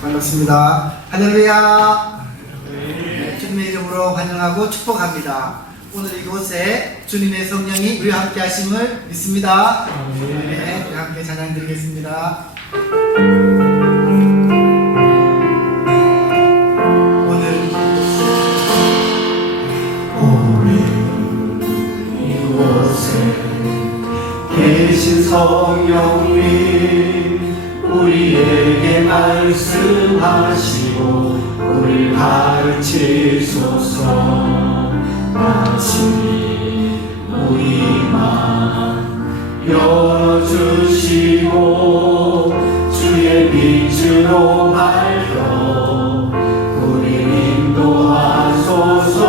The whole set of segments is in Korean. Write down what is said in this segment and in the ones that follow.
반갑습니다. 할렐루야. 네, 주님의 이름으로 환영하고 축복합니다. 오늘 이곳에 주님의 성령이 우리와 함께 하심을 믿습니다. 네, 우리 함께 찬양 드리겠습니다. 계신 성령님 우리에게 말씀하시고 우리 가르치소서. 마치 우리 맘 열어주시고 주의 빛으로 밝혀 우리 인도하소서.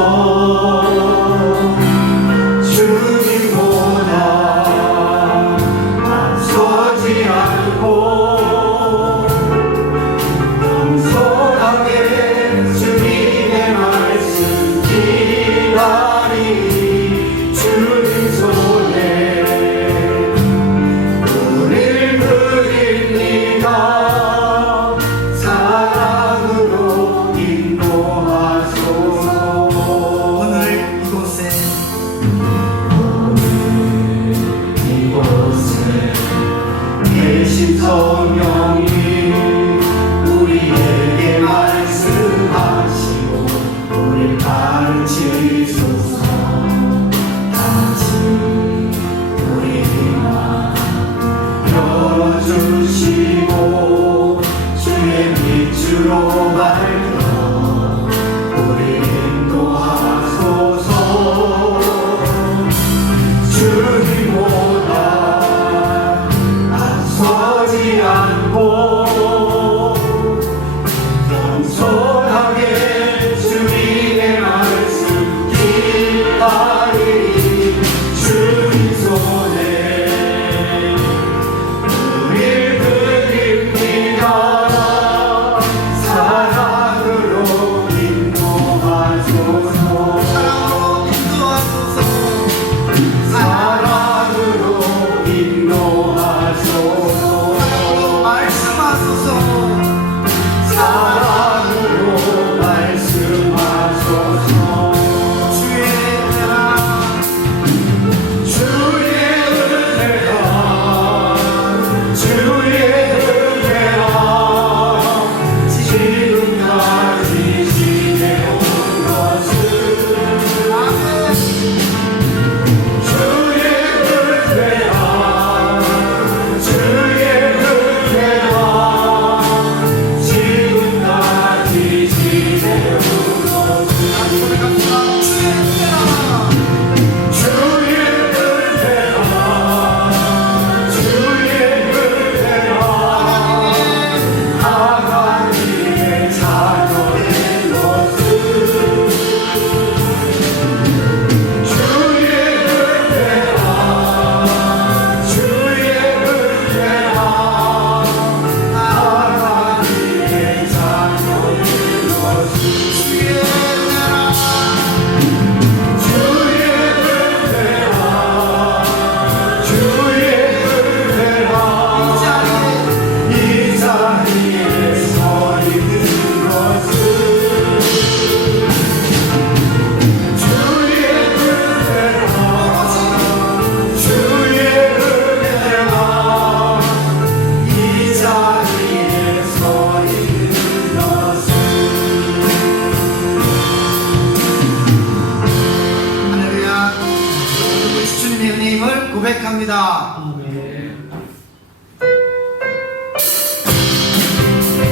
고백합니다.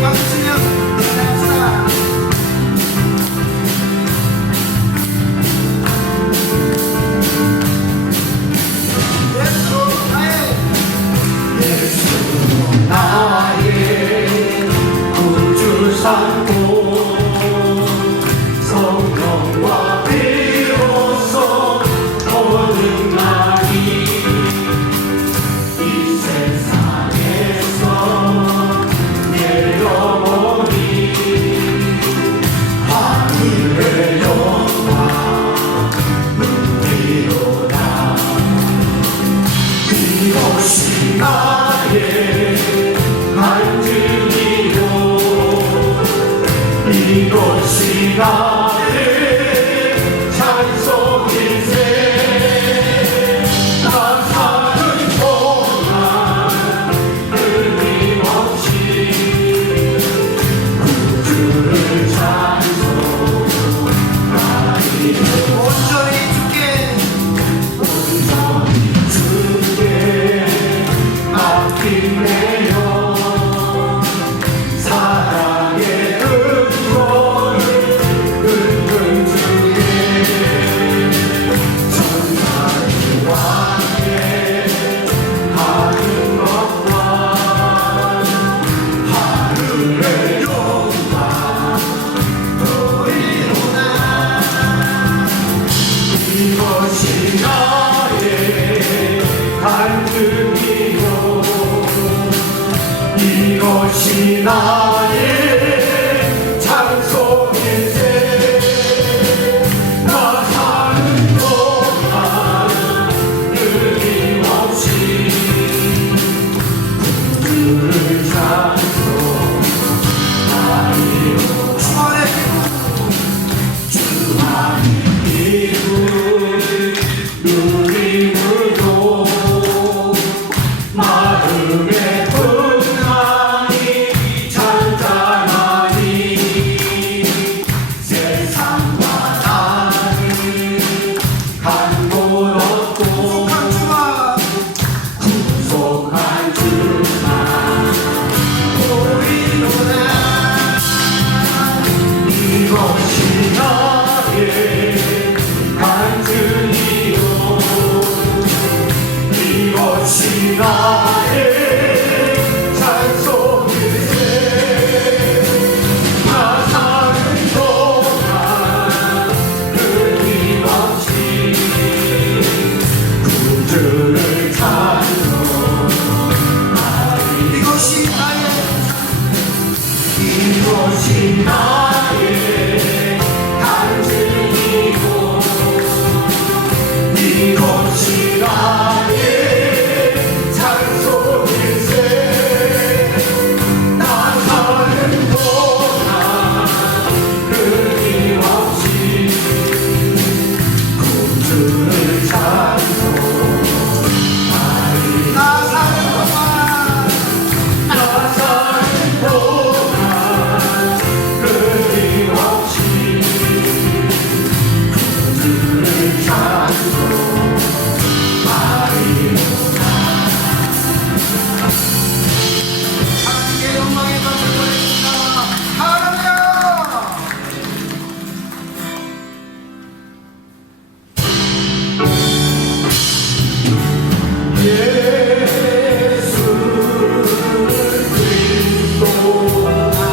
박수 치며 찬양합시다. 예수 나의 구주 삼고 성령과 비로소 모든 날이 이 세상에서 내려오 이것이 나의 찬송일세. 나 사는 동안 끊임없이 구주를 찬송하리라. 온전히 주께 주께 맡기네요. 사랑의 은총을 긁은 주께 천사와 함께 하는 것과 하늘의 영광 보이로다. 이것이 나의 간증이요 이것이 나의 찬송일세. 나 사는 동안 끊임없이 주를 찬송하리로. 주안의 이불 누리물도 마음의 평안이 잔잔하니 세상과 다른 간 곳 없고 구속한 주와 구속한 주만 보이로다. 이것이 나의 간증이요 이것이 나의 찬송일세. 나 사는 동안 끊임없이 구주를 찬송하리. 이것이 나의 이것이 나의 간증이고 이것이 나의 찬송일세. 나 사는 동안 끊임없이 구주를 찬송하리. 나 사는 동안 나 사는 동안 끊임없이 구주를 찬송하리로다. 하나님께 영광의 박수 보내주시다. 할렐루야. 예수 그리스도 하나님의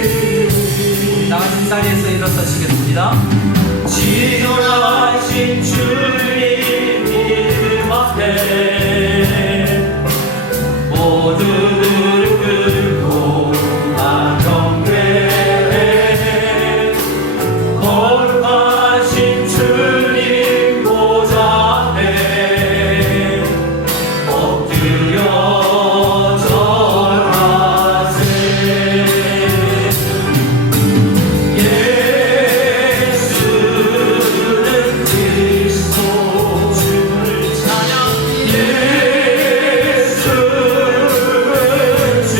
경배드리니 나가신 자리에서 일어서시겠습니다. 지존하신 주님 이름 앞에 모두들 끌고 나 경배해. 거룩하신 주님 보좌 앞에 엎드려 절하세. 예수는 그리스도 주를 찬양. 예수는 주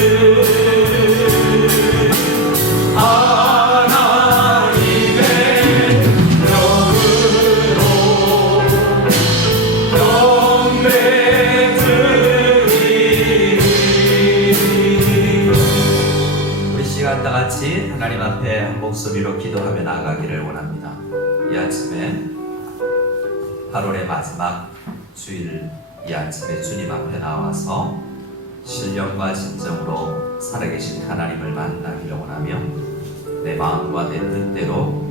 하나님의 명으로 경배드리니. 우리 시간 다 같이 하나님 앞에 한 목소리로 기도하며 나아가기를 원합니다. 이 아침에 8월의 마지막 주일 이 아침에 주님 앞에 나와서 신령과 진정으로 살아계신 하나님을 만나기를 원하며 내 마음과 내 뜻대로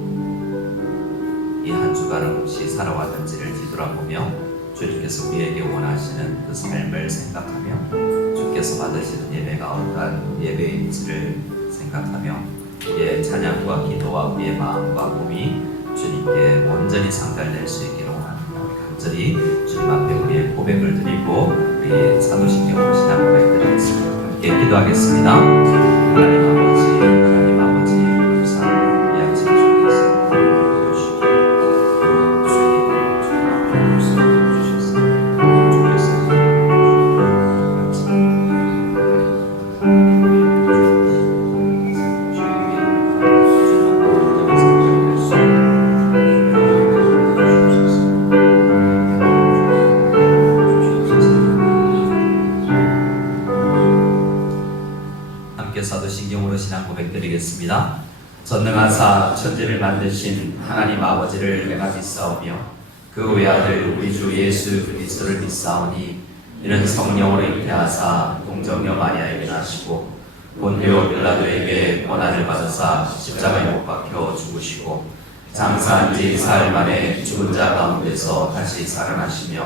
이 한 주간을 혹시 살아왔는지를 뒤돌아보며 주님께서 우리에게 원하시는 그 삶을 생각하며 주께 주님께서 받으시는 예배가 어떠한 예배인지를 생각하며 우리의 찬양과 기도와 우리의 마음과 몸이 주님께 온전히 상달될 수 있기를 원합니다. 간절히 주님 앞에 우리의 고백을 드리고 우리의 사도신경으로 신앙 고백 드리겠습니다. 함께 기도하겠습니다. 하나님 아버지 감사합니다. 이 아침 주께서 주시고 사도신경으로 신앙 고백 드리겠습니다. 전능하사 천지를 만드신 하나님 아버지를 내가 믿사오며 그 외아들 우리 주 예수 그리스도를 믿사오니 이는 성령으로 잉태하사 동정녀 마리아에게 나시고 본디오 빌라도에게 고난을 받으사 십자가에 못 박혀 죽으시고 장사한 지 사흘 만에 죽은 자 가운데서 다시 살아나시며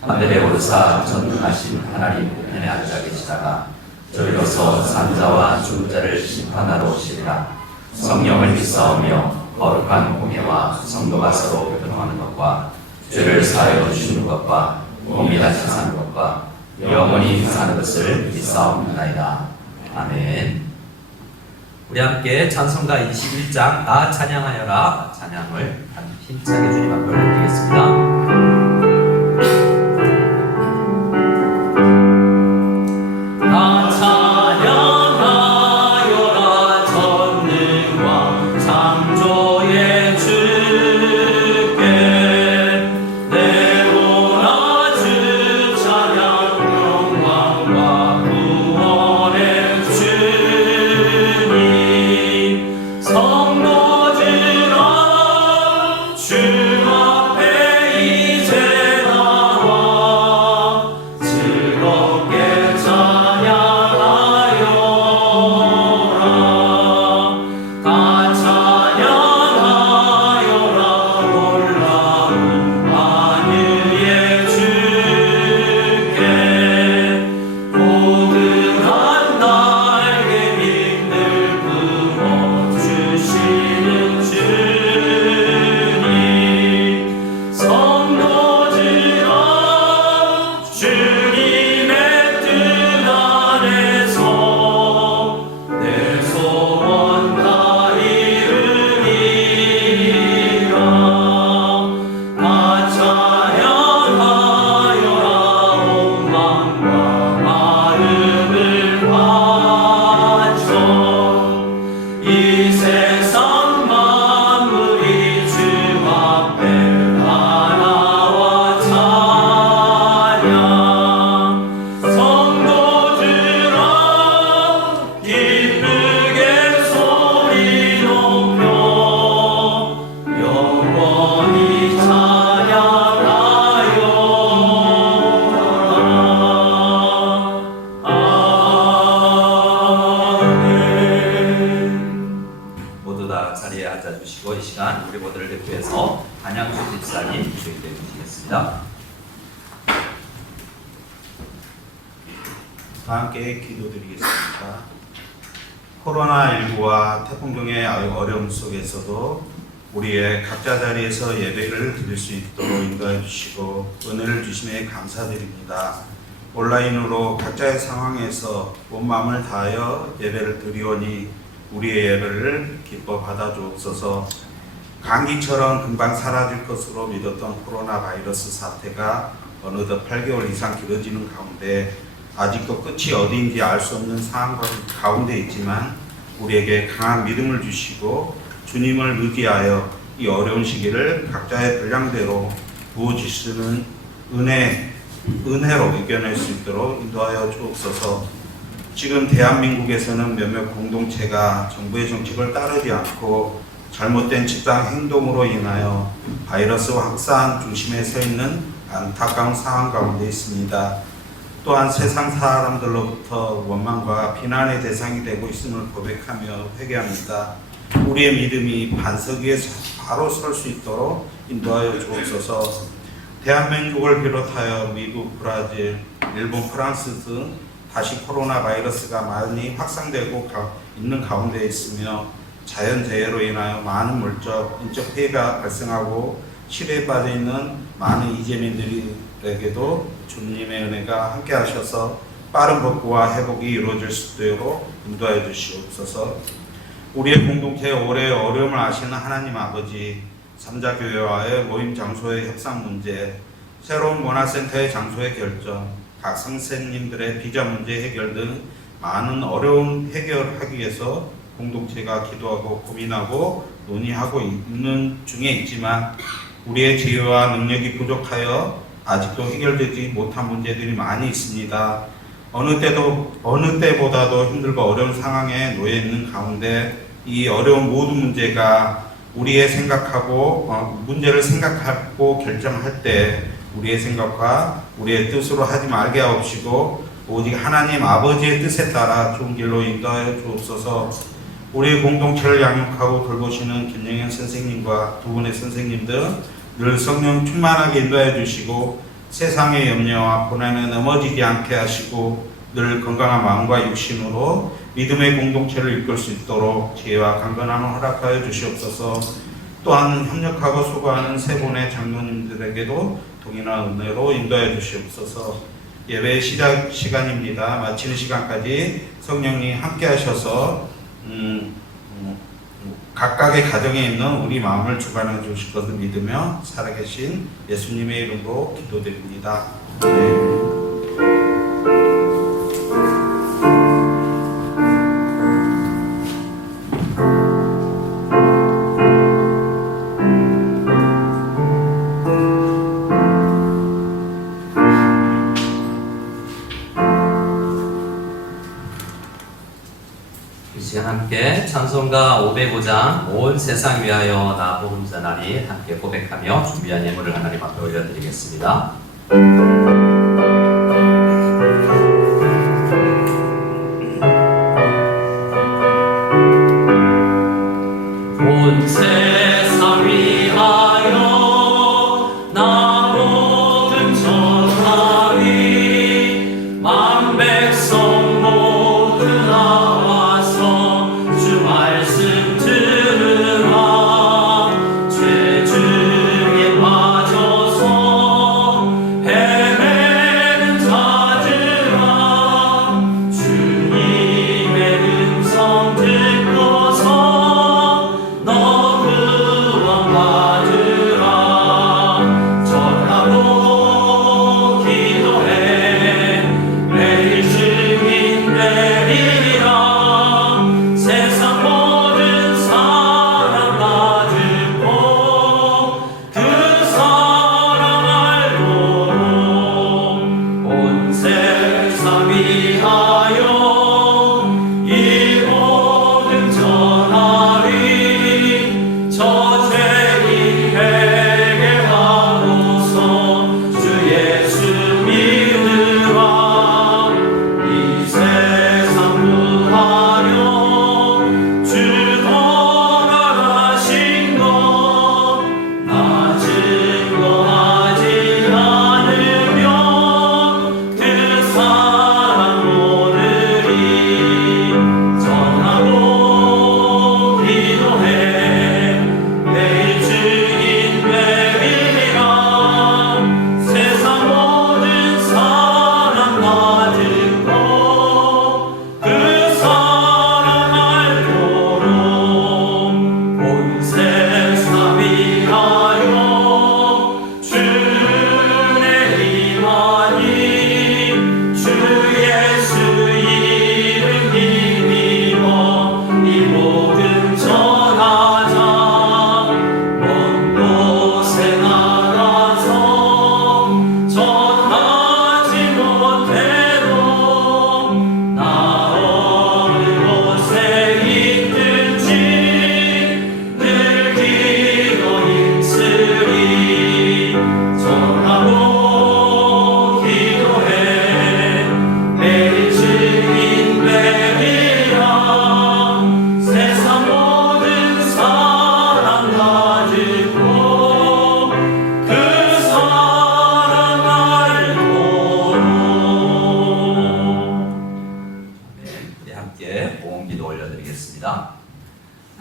하늘에 오르사 전능하신 하나님 우편에 앉아 계시다가 저희로서 산자와 죽은 자를 심판하러 오시리라. 성령을 믿사오며 거룩한 공예와 성도가 서로 교통하는 것과 죄를 사하여 주시는 것과 몸이 다시 사는 것과 영원히 사는 것을 믿사옵나이다. 아멘. 우리 함께 찬송가 21장 나 찬양하여라 찬양을 힘차게 주님 앞에 올려드리겠습니다. 우리 모두를 대표해서 안양수 집사님 주임되어 주시겠습니다. 함께 기도드리겠습니다. 코로나19와 태풍 등의 어려움 속에서도 우리의 각자 자리에서 예배를 드릴 수 있도록 인도해 주시고 은혜를 주심에 감사드립니다. 온라인으로 각자의 상황에서 온 마음을 다하여 예배를 드리오니 우리의 예배를 기뻐 받아주옵소서. 감기처럼 금방 사라질 것으로 믿었던 코로나 바이러스 사태가 어느덧 8개월 이상 길어지는 가운데 아직도 끝이 어디인지 알 수 없는 상황 가운데 있지만 우리에게 강한 믿음을 주시고 주님을 의지하여 이 어려운 시기를 각자의 분량대로 부어주시는 은혜로 이겨낼 수 있도록 인도하여 주옵소서. 지금 대한민국에서는 몇몇 공동체가 정부의 정책을 따르지 않고 잘못된 집단 행동으로 인하여 바이러스 확산 중심에 서 있는 안타까운 상황 가운데 있습니다. 또한 세상 사람들로부터 원망과 비난의 대상이 되고 있음을 고백하며 회개합니다. 우리의 믿음이 반석 위에서 바로 설 수 있도록 인도하여 주옵소서. 대한민국을 비롯하여 미국, 브라질, 일본, 프랑스 등 다시 코로나 바이러스가 많이 확산되고 있는 가운데 있으며 자연재해로 인하여 많은 물적, 인적 피해가 발생하고 시대에 빠져 있는 많은 이재민들에게도 주님의 은혜가 함께 하셔서 빠른 복구와 회복이 이루어질 수 있도록 인도하여 주시옵소서. 우리의 공동체의 올해의 어려움을 아시는 하나님 아버지, 삼자교회와의 모임 장소의 협상 문제, 새로운 문화센터의 장소의 결정, 각 선생님들의 비자 문제 해결 등 많은 어려움 해결하기 위해서 공동체가 기도하고 고민하고 논의하고 있는 중에 있지만 우리의 지혜와 능력이 부족하여 아직도 해결되지 못한 문제들이 많이 있습니다. 어느 때보다도 힘들고 어려운 상황에 놓여 있는 가운데 이 어려운 모든 문제가 우리의 문제를 생각하고 결정할 때 우리의 생각과 우리의 뜻으로 하지 말게 하옵시고 오직 하나님 아버지의 뜻에 따라 좋은 길로 인도하여 주옵소서. 우리 공동체를 양육하고 돌보시는 김영현 선생님과 두 분의 선생님들 늘 성령 충만하게 인도하여 주시고 세상의 염려와 고난에 넘어지지 않게 하시고 늘 건강한 마음과 육신으로 믿음의 공동체를 이끌 수 있도록 지혜와 강건함을 허락하여 주시옵소서. 또한 협력하고 수고하는 세 분의 장로님들에게도 동일한 은혜로 인도하여 주시옵소서. 예배 시작 시간입니다. 마치는 시간까지 성령님 함께 하셔서 각각의 가정에 있는 우리 마음을 주관해 주실 것을 믿으며 살아계신 예수님의 이름으로 기도드립니다. 아멘. 이 시간 함께 찬송가 505장 온 세상 위하여 나 복음 전하리 함께 고백하며 준비한 예물을 하나님 앞에 올려드리겠습니다. 온 세상 위하여 나 복음 전하리 만 백성 모두 나와서 주 말씀 들으라 죄 중에 빠져서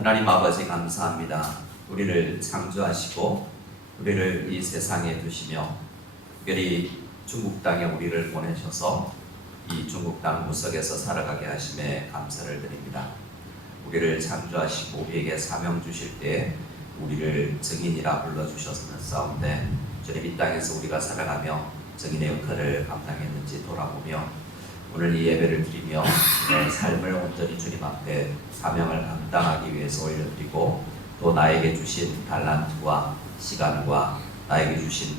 하나님 아버지 감사합니다. 우리를 창조하시고 우리를 이 세상에 두시며 특별히 중국 땅에 우리를 보내셔서 이 중국 땅 구석에서 살아가게 하심에 감사를 드립니다. 우리를 창조하시고 우리에게 사명 주실 때 우리를 증인이라 불러주셨사온데 주님 이 땅에서 우리가 살아가며 증인의 역할을 감당했는지 돌아보며 오늘 이 예배를 드리며 내 삶을 온전히 주님 앞에 사명을 감당하기 위해서 올려드리고 또 나에게 주신 달란트와 시간과 나에게 주신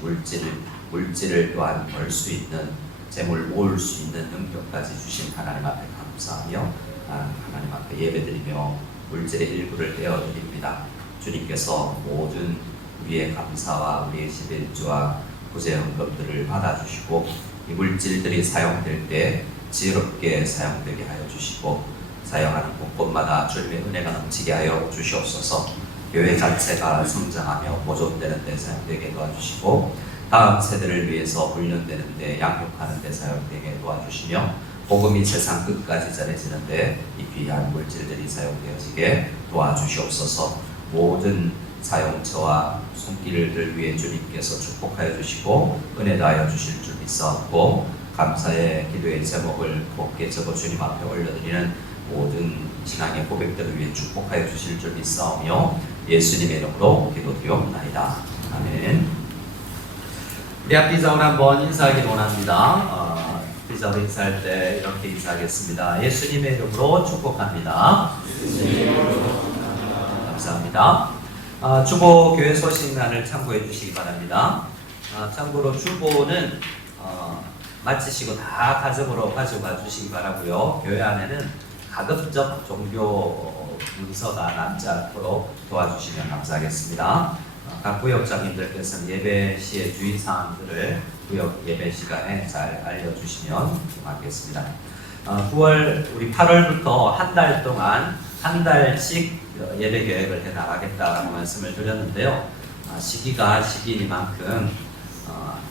물질을 또한 벌 수 있는 재물 모을 수 있는 능력까지 주신 하나님 앞에 감사하며 하나님 앞에 예배드리며 물질의 일부를 떼어드립니다. 주님께서 모든 우리의 감사와 우리의 11조와 구제 헌금들을 받아주시고 이 물질들이 사용될 때 지혜롭게 사용되게 하여 주시고 사용하는 곳곳마다 주님의 은혜가 넘치게 하여 주시옵소서. 교회 자체가 성장하며 보존되는 데 사용되게 도와주시고 다음 세대를 위해서 훈련되는 데 양육하는 데 사용되게 도와주시며 복음이 세상 끝까지 전해지는 데 이 귀한 물질들이 사용되어지게 도와주시옵소서. 모든 사용처와 손길을 위해 주님께서 축복하여 주시고 은혜 다하여 주실 줄 믿사옵고 감사의 기도의 제목을 곱게 적어 주님 앞에 올려드리는 모든 신앙의 고백들을 위해 축복하여 주실 줄 믿사오며 예수님의 이름으로 기도드리옵나이다. 아멘. 우리 앞 비자ውን 한번 인사하기를 원합니다. 비자로 인사할 때 이렇게 인사하겠습니다. 예수님의 이름으로 축복합니다. 감사합니다. 주보 교회 소식란을 참고해 주시기 바랍니다. 참고로 주보는 마치시고 다 가정으로 가져가 주시기 바라고요. 교회 안에는 가급적 종교 문서가 남지 않도록 도와주시면 감사하겠습니다. 각 구역장님들께서는 예배 시의 주의사항들을 구역 예배 시간에 잘 알려주시면 고맙겠습니다. 9월 우리 8월부터 한 달 동안 한 달씩 예배 계획을 해 나가겠다라고 말씀을 드렸는데요. 시기가 시기이만큼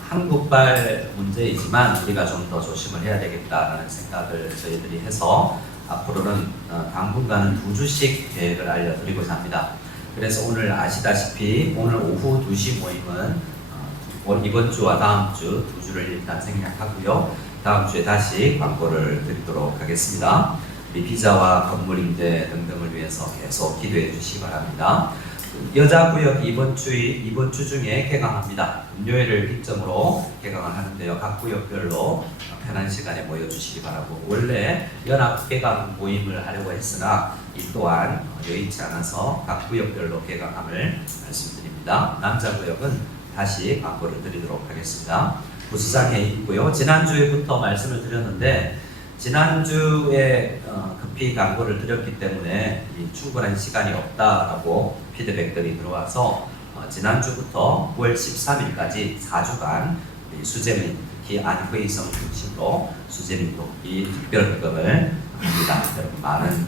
한국발 문제이지만 우리가 좀 더 조심을 해야 되겠다라는 생각을 저희들이 해서 앞으로는 당분간은 2주씩 계획을 알려드리고자 합니다. 그래서 오늘 아시다시피 오늘 오후 2시 모임은 이번 주와 다음 주 2주를 일단 생략하고요. 다음 주에 다시 광고를 드리도록 하겠습니다. 우리 비자와 건물 임대 등등을 위해서 계속 기도해 주시기 바랍니다. 여자구역 이번 주 중에 개강합니다. 금요일을 기점으로 개강을 하는데요. 각 구역별로 편한 시간에 모여주시기 바라고 원래 연합 개강 모임을 하려고 했으나 이 또한 여의치 않아서 각 구역별로 개강함을 말씀드립니다. 남자구역은 다시 광고를 드리도록 하겠습니다. 부수장에 있고요. 지난주에부터 말씀을 드렸는데 지난주에 급히 광고를 드렸기 때문에 충분한 시간이 없다라고 피드백들이 들어와서 지난주부터 9월 13일까지 4주간 수재민, 특히 안회의성 중심으로 수재민 돕기 특별헌금을 합니다. 여러분 많은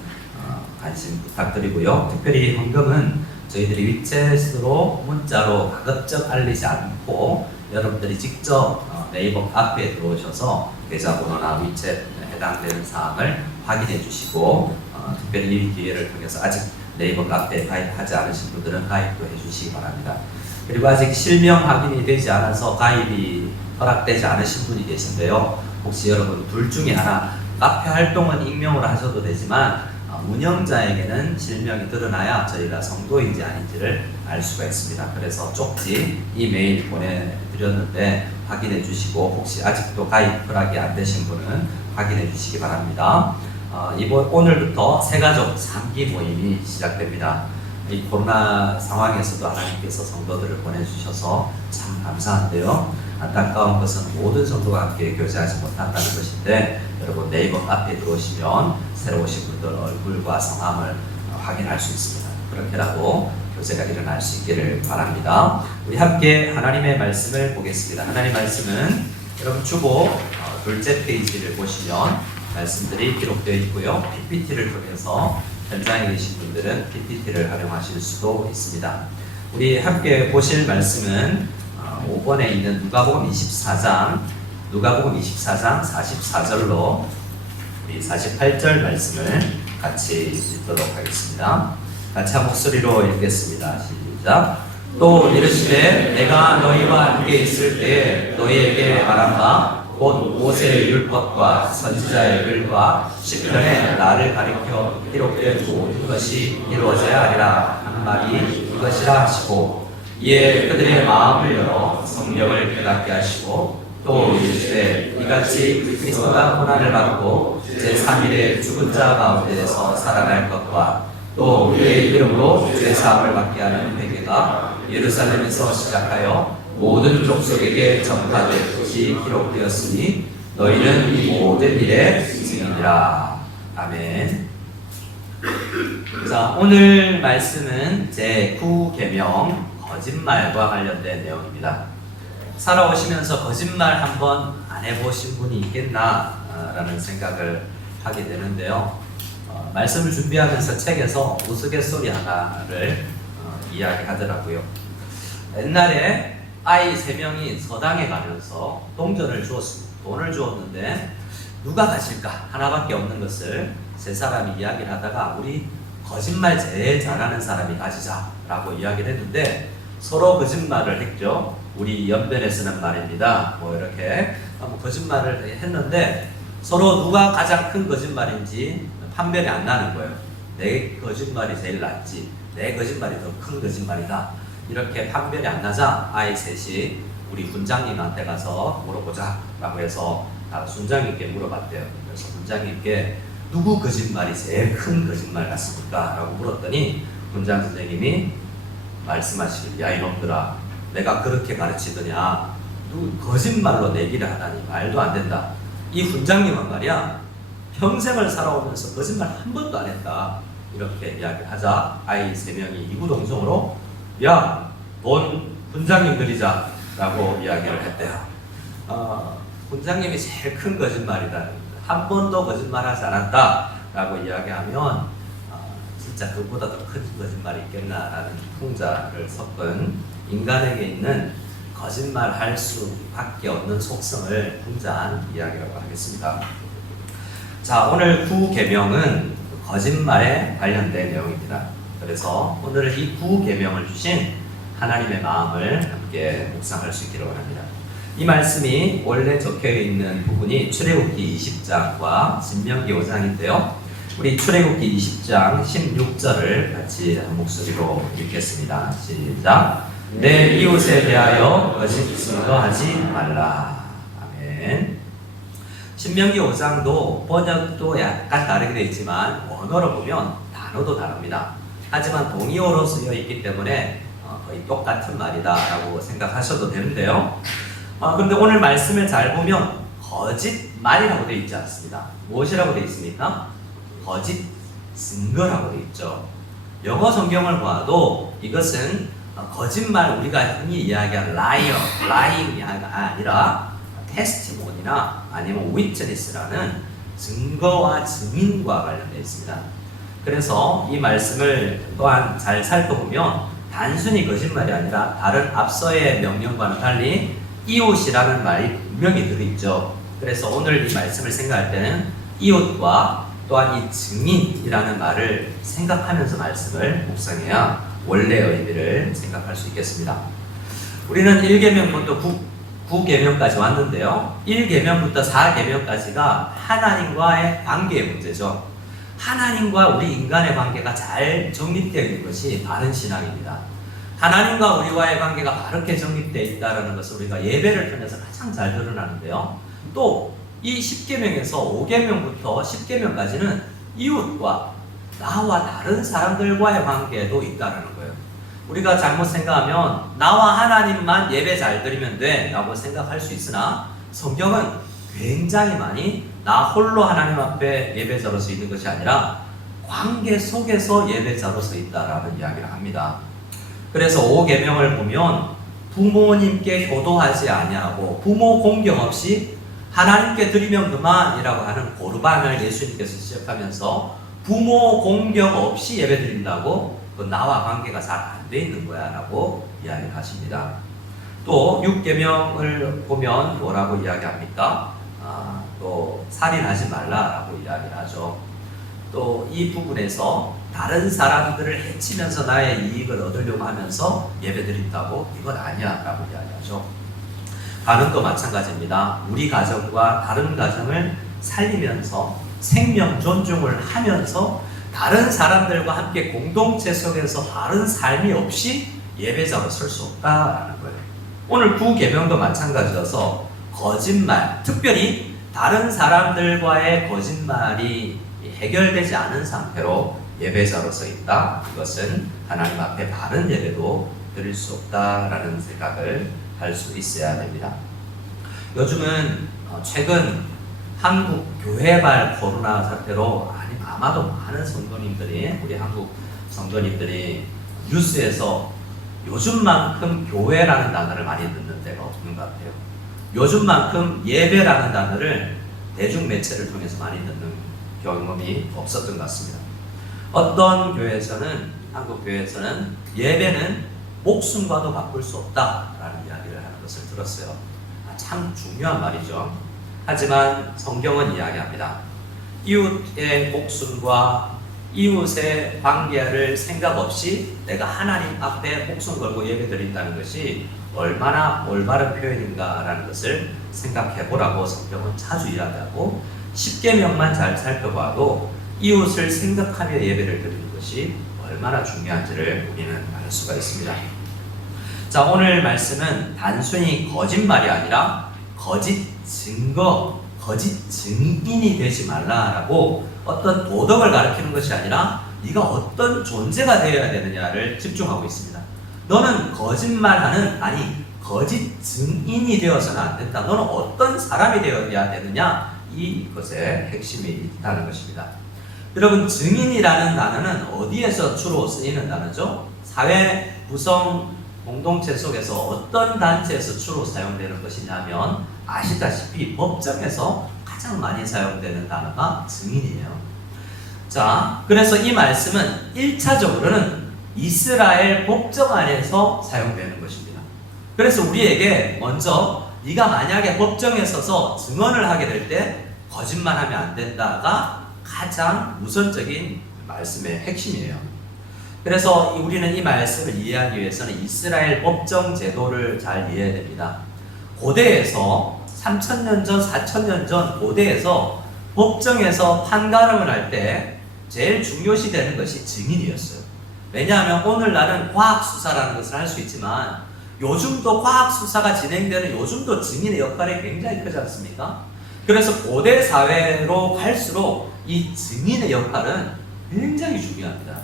관심 부탁드리고요. 특별히 헌금은 저희들이 위챗으로 문자로 가급적 알리지 않고 여러분들이 직접 네이버 앞에 들어오셔서 계좌번호나 위챗 해당되는 사항을 확인해 주시고 특별히 이 기회를 통해서 아직 네이버 카페에 가입하지 않으신 분들은 가입도 해 주시기 바랍니다. 그리고 아직 실명 확인이 되지 않아서 가입이 허락되지 않으신 분이 계신데요. 혹시 여러분 둘 중에 하나 카페 활동은 익명으로 하셔도 되지만 운영자에게는 실명이 드러나야 저희가 성도인지 아닌지를 알 수가 있습니다. 그래서 쪽지 이메일 보내드렸는데 확인해 주시고 혹시 아직도 가입 허락이 안 되신 분은 확인해 주시기 바랍니다. 오늘부터 새가족 3기 모임이 시작됩니다. 이 코로나 상황에서도 하나님께서 성도들을 보내주셔서 참 감사한데요. 안타까운 것은 모든 성도가 함께 교제하지 못한다는 것인데 여러분 네이버 앞에 들어오시면 새로 오신 분들 얼굴과 성함을 확인할 수 있습니다. 그렇게라도 교제가 일어날 수 있기를 바랍니다. 우리 함께 하나님의 말씀을 보겠습니다. 하나님의 말씀은 여러분 주보 둘째 페이지를 보시면 말씀들이 기록되어 있고요. PPT를 통해서 현장에 계신 분들은 PPT를 활용하실 수도 있습니다. 우리 함께 보실 말씀은 5번에 있는 누가복음 24장 44절로 우리 48절 말씀을 같이 읽도록 하겠습니다. 같이 한 목소리로 읽겠습니다. 시작. 또 이르시되 내가 너희와 함께 있을 때에 너희에게 말한 바 곧 모세의 율법과 선지자의 글과 시편에 나를 가리켜 기록된 모든 것이 이루어져야 하리라 한 말이 이것이라 하시고 이에 그들의 마음을 열어 성경을 깨닫게 하시고 또 이르시되 이같이 그리스도가 고난을 받고 제3일에 죽은 자 가운데에서 살아날 것과 또 그의 이름으로 죄사함을 받게 하는 회개가 예루살렘에서 시작하여 모든 족속에게 전파될 것이 기록되었으니 너희는 이 모든 일의 증인이라. 아멘. 자, 오늘 말씀은 제9계명 거짓말과 관련된 내용입니다. 살아오시면서 거짓말 한번 안 해보신 분이 있겠나 라는 생각을 하게 되는데요. 말씀을 준비하면서 책에서 우스갯소리 하나를 이야기하더라고요. 옛날에 아이 3명이 서당에 가면서 동전을 주었습니다. 돈을 주었는데 누가 가질까? 하나밖에 없는 것을 세 사람이 이야기를 하다가 우리 거짓말 제일 잘하는 사람이 가지자라고 이야기를 했는데 서로 거짓말을 했죠. 우리 연변에 쓰는 말입니다. 뭐 이렇게 거짓말을 했는데 서로 누가 가장 큰 거짓말인지 판별이 안 나는 거예요. 내 거짓말이 제일 낫지, 내 거짓말이 더 큰 거짓말이다. 이렇게 판별이 안 나자 아이 셋이 우리 군장님한테 가서 물어보자 라고 해서 군장님께 물어봤대요. 그래서 군장님께 누구 거짓말이 제일 큰 거짓말 같습니까? 라고 물었더니 군장 선생님이 말씀하시길, 야 이놈들아, 내가 그렇게 가르치더냐, 거짓말로 내기를 하다니 말도 안 된다. 이 군장님은 말이야 평생을 살아오면서 거짓말 한 번도 안 했다. 이렇게 이야기를 하자 아이 3명이 이구동성으로 야, 돈 군장님 드리자 라고 이야기를 했대요. 군장님이 제일 큰 거짓말이다. 한 번도 거짓말하지 않았다 라고 이야기하면 진짜 그보다 더 큰 거짓말이 있겠나라는 풍자를 섞은 인간에게 있는 거짓말할 수밖에 없는 속성을 풍자한 이야기라고 하겠습니다. 자, 오늘 9계명은 거짓말에 관련된 내용입니다. 그래서 오늘 이 9계명을 주신 하나님의 마음을 함께 묵상할 수 있기를 원합니다. 이 말씀이 원래 적혀있는 부분이 출애굽기 20장과 신명기 5장인데요. 우리 출애굽기 20장 16절을 같이 한 목소리로 읽겠습니다. 시작. 내 이웃에 대하여 거짓 증거하지 말라. 아멘. 신명기 5장도 번역도 약간 다르게 되어 있지만 원어로 보면 단어도 다릅니다. 하지만 동의어로 쓰여 있기 때문에 거의 똑같은 말이다라고 생각하셔도 되는데요. 그런데 오늘 말씀을 잘 보면 거짓말이라고 되어 있지 않습니다. 무엇이라고 되어 있습니까? 거짓 증거라고 되어 있죠. 영어 성경을 봐도 이것은 거짓말, 우리가 흔히 이야기하는 lying이 아니라 테스티몬이나 아니면 witness라는 증거와 증인과 관련되어 있습니다. 그래서 이 말씀을 또한 잘 살펴보면 단순히 거짓말이 아니라 다른 앞서의 명령과는 달리 이웃이라는 말이 분명히 들어있죠. 그래서 오늘 이 말씀을 생각할 때는 이웃과 또한 이 증인이라는 말을 생각하면서 말씀을 묵상해야 원래의 의미를 생각할 수 있겠습니다. 우리는 1계명부터 9계명까지 왔는데요. 1계명부터 4계명까지가 하나님과의 관계의 문제죠. 하나님과 우리 인간의 관계가 잘 정립되어 있는 것이 바른 신앙입니다. 하나님과 우리와의 관계가 바르게 정립되어 있다는 것을 우리가 예배를 통해서 가장 잘 드러나는데요. 또 이 10계명에서 5계명부터 10계명까지는 이웃과 나와 다른 사람들과의 관계도 있다는 거예요. 우리가 잘못 생각하면 나와 하나님만 예배 잘 드리면 돼 라고 생각할 수 있으나 성경은 굉장히 많이 나 홀로 하나님 앞에 예배자로서 있는 것이 아니라 관계 속에서 예배자로서 있다라는 이야기를 합니다. 그래서 5계명을 보면 부모님께 효도하지 아니하고 부모 공경 없이 하나님께 드리면 그만이라고 하는 고르반을 예수님께서 시작하면서 부모 공경 없이 예배 드린다고 나와 관계가 잘 안 돼 있는 거야 라고 이야기를 하십니다. 또 6계명을 보면 뭐라고 이야기합니까? 또 살인하지 말라라고 이야기를 하죠. 또 이 부분에서 다른 사람들을 해치면서 나의 이익을 얻으려고 하면서 예배드린다고? 이건 아니야 라고 이야기하죠. 가는도 마찬가지입니다. 우리 가정과 다른 가정을 살리면서 생명 존중을 하면서 다른 사람들과 함께 공동체 속에서 다른 삶이 없이 예배자로 설 수 없다라는 거예요. 오늘 구계명도 마찬가지여서 거짓말, 특별히 다른 사람들과의 거짓말이 해결되지 않은 상태로 예배자로 서 있다. 이것은 하나님 앞에 바른 예배도 드릴 수 없다라는 생각을 할 수 있어야 됩니다. 요즘은 최근 한국 교회발 코로나 사태로 아마도 많은 성도님들이, 우리 한국 성도님들이 뉴스에서 요즘만큼 교회라는 단어를 많이 듣는 때가 없는 것 같아요. 요즘만큼 예배라는 단어를 대중매체를 통해서 많이 듣는 경험이 없었던 것 같습니다. 어떤 교회에서는, 한국 교회에서는 예배는 목숨과도 바꿀 수 없다라는 이야기를 하는 것을 들었어요. 참 중요한 말이죠. 하지만 성경은 이야기합니다. 이웃의 목숨과 이웃의 관계를 생각 없이 내가 하나님 앞에 목숨 걸고 예배드린다는 것이 얼마나 올바른 표현인가라는 것을 생각해 보라고 성경은 자주 이야기하고, 십계명만 잘 살펴봐도 이웃을 생각하며 예배를 드리는 것이 얼마나 중요한지를 우리는 알 수가 있습니다. 자, 오늘 말씀은 단순히 거짓말이 아니라 거짓 증거, 거짓 증인이 되지 말라라고 어떤 도덕을 가르치는 것이 아니라 네가 어떤 존재가 되어야 되느냐를 집중하고 있습니다. 너는 거짓말하는, 아니 거짓 증인이 되어서는 안 된다. 너는 어떤 사람이 되어야 되느냐, 이것에 핵심이 있다는 것입니다. 여러분, 증인이라는 단어는 어디에서 주로 쓰이는 단어죠? 사회 구성 공동체 속에서 어떤 단체에서 주로 사용되는 것이냐면, 아시다시피 법정에서 가장 많이 사용되는 단어가 증인이에요. 자, 그래서 이 말씀은 1차적으로는 이스라엘 법정 안에서 사용되는 것입니다. 그래서 우리에게 먼저 네가 만약에 법정에 서서 증언을 하게 될 때 거짓말하면 안 된다가 가장 우선적인 말씀의 핵심이에요. 그래서 우리는 이 말씀을 이해하기 위해서는 이스라엘 법정 제도를 잘 이해해야 됩니다. 고대에서 3000년 전, 4000년 전 고대에서 법정에서 판가름을 할 때 제일 중요시 되는 것이 증인이었어요. 왜냐하면 오늘날은 과학수사라는 것을 할 수 있지만 요즘도 과학수사가 진행되는 요즘도 증인의 역할이 굉장히 크지 않습니까? 그래서 고대 사회로 갈수록 이 증인의 역할은 굉장히 중요합니다.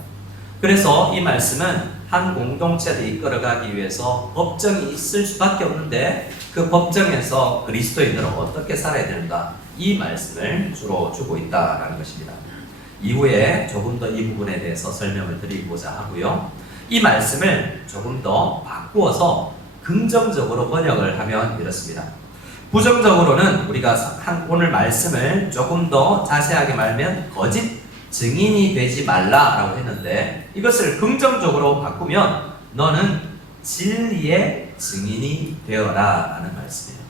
그래서 이 말씀은 한 공동체를 이끌어가기 위해서 법정이 있을 수밖에 없는데 그 법정에서 그리스도인들은 어떻게 살아야 되는가, 이 말씀을 주로 주고 있다는 것입니다. 이후에 조금 더 이 부분에 대해서 설명을 드리고자 하고요. 이 말씀을 조금 더 바꾸어서 긍정적으로 번역을 하면 이렇습니다. 부정적으로는 우리가 오늘 말씀을 조금 더 자세하게 말하면 거짓 증인이 되지 말라라고 했는데, 이것을 긍정적으로 바꾸면 너는 진리의 증인이 되어라 라는 말씀이에요.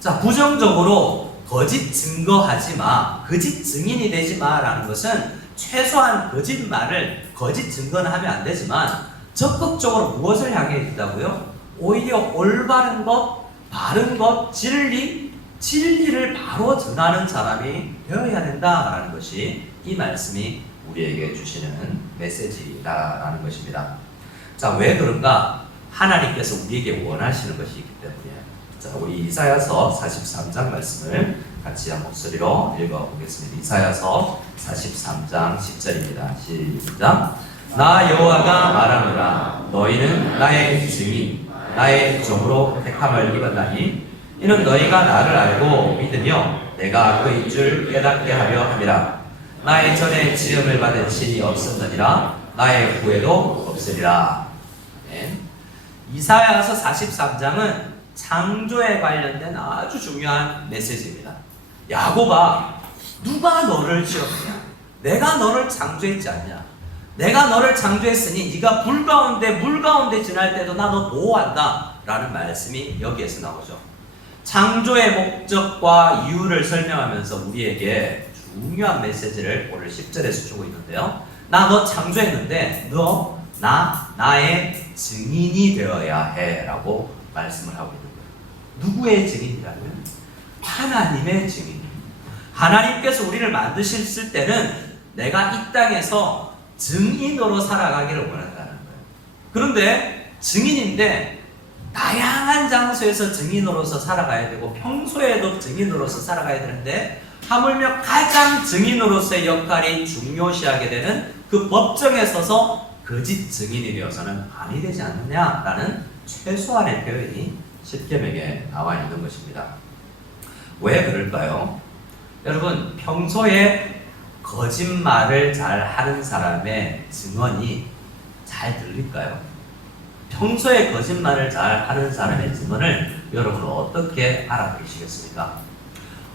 자, 부정적으로 거짓 증거하지 마, 거짓 증인이 되지 마 라는 것은 최소한 거짓말을, 거짓 증거는 하면 안 되지만 적극적으로 무엇을 향해 있다고요? 오히려 올바른 것, 바른 것, 진리를 바로 전하는 사람이 되어야 된다라는 것이 이 말씀이 우리에게 주시는 메시지라는 것입니다. 자, 왜 그런가? 하나님께서 우리에게 원하시는 것이 있기 때문이에요. 자, 우리 이사야서 43장 말씀을 같이 한 목소리로 읽어보겠습니다. 이사야서 43장 10절입니다. 시작. 나 여호와가 말하노라. 너희는 나의 증인, 나의 종으로 택함을 입었나니 이는 너희가 나를 알고 믿으며 내가 그의 줄 깨닫게 하려 함이라. 나의 전에 지음을 받은 신이 없었느니라. 나의 후에도 없으리라. 네. 이사야서 43장은 창조에 관련된 아주 중요한 메시지입니다. 야곱아, 누가 너를 지었느냐? 내가 너를 창조했지 않냐? 내가 너를 창조했으니 네가 불 가운데 물 가운데 지날 때도 나 너 보호한다 라는 말씀이 여기에서 나오죠. 창조의 목적과 이유를 설명하면서 우리에게 중요한 메시지를 오늘 10절에서 주고 있는데요. 나 너 창조했는데 너 나의 증인이 되어야 해라고 말씀을 하고 있는 거예요. 누구의 증인이라면 하나님의 증인. 하나님께서 우리를 만드셨을 때는 내가 이 땅에서 증인으로 살아가기를 원한다는 거예요. 그런데 증인인데 다양한 장소에서 증인으로서 살아가야 되고 평소에도 증인으로서 살아가야 되는데 하물며 가장 증인으로서의 역할이 중요시하게 되는 그 법정에 서서 거짓 증인이 되어서는 아니 되지 않느냐라는 최소한의 표현이 십계명에 나와 있는 것입니다. 왜 그럴까요? 여러분, 평소에 거짓말을 잘 하는 사람의 증언이 잘 들릴까요? 평소에 거짓말을 잘 하는 사람의 증언을 여러분 어떻게 알아들으시겠습니까?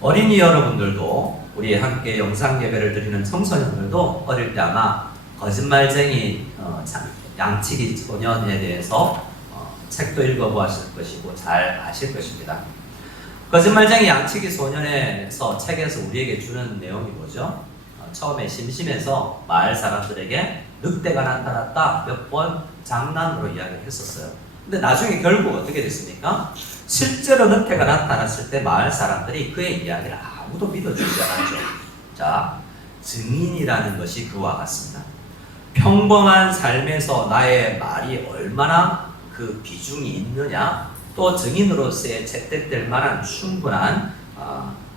어린이 여러분들도, 우리 함께 영상 예배를 드리는 청소년들도 어릴 때 아마 거짓말쟁이 양치기 소년에 대해서 책도 읽어보았을 것이고 잘 아실 것입니다. 거짓말쟁이 양치기 소년에서 책에서 우리에게 주는 내용이 뭐죠? 처음에 심심해서 마을 사람들에게 늑대가 나타났다 몇 번 장난으로 이야기를 했었어요. 근데 나중에 결국 어떻게 됐습니까? 실제로 늑대가 나타났을 때 마을 사람들이 그의 이야기를 아무도 믿어주지 않았죠. 자, 증인이라는 것이 그와 같습니다. 평범한 삶에서 나의 말이 얼마나 그 비중이 있느냐, 또 증인으로서의 채택될 만한 충분한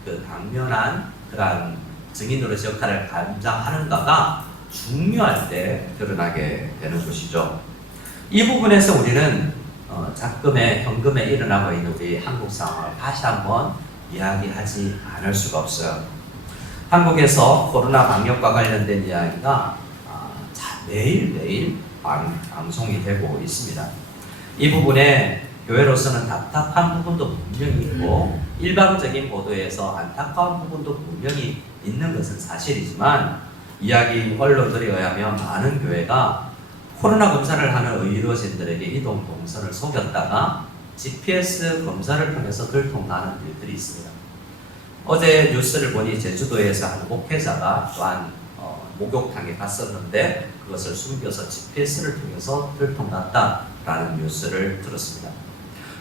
그 당면한 그러한 증인으로서 역할을 감당하는가가 중요할 때 드러나게 되는 것이죠. 이 부분에서 우리는 현금에 일어나고 있는 우리 한국 상황을 다시 한번 이야기하지 않을 수가 없어요. 한국에서 코로나 방역과 관련된 이야기가 매일매일 방송이 되고 있습니다. 이 부분에 교회로서는 답답한 부분도 분명히 있고 일방적인 보도에서 안타까운 부분도 분명히 있는 것은 사실이지만, 이야기 언론들에 의하면 많은 교회가 코로나 검사를 하는 의료진들에게 이동 동선을 속였다가 GPS 검사를 통해서 들통나는 일들이 있습니다. 어제 뉴스를 보니 제주도에서 한 목회자가 또한 목욕탕에 갔었는데 그것을 숨겨서 GPS를 통해서 들통났다라는 뉴스를 들었습니다.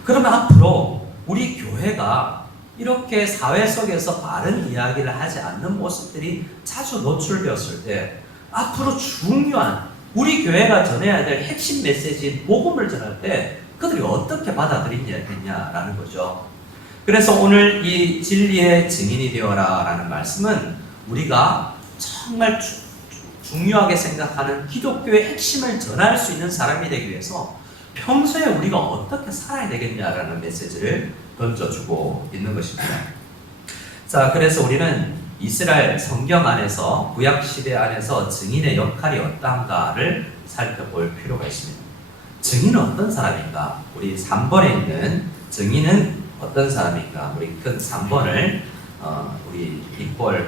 그러면 앞으로 우리 교회가 이렇게 사회 속에서 바른 이야기를 하지 않는 모습들이 자주 노출되었을 때 앞으로 중요한 우리 교회가 전해야 될 핵심 메시지인 복음을 전할 때 그들이 어떻게 받아들이냐라는 거죠. 그래서 오늘 이 진리의 증인이 되어라 라는 말씀은 우리가 정말 중요하게 생각하는 기독교의 핵심을 전할 수 있는 사람이 되기 위해서 평소에 우리가 어떻게 살아야 되겠냐라는 메시지를 던져주고 있는 것입니다. 자, 그래서 우리는 이스라엘 성경 안에서, 구약 시대 안에서 증인의 역할이 어떠한가를 살펴볼 필요가 있습니다. 증인은 어떤 사람인가? 우리 3번에 있는 증인은 어떤 사람인가? 우리 큰 3번을 우리 이퀄 우리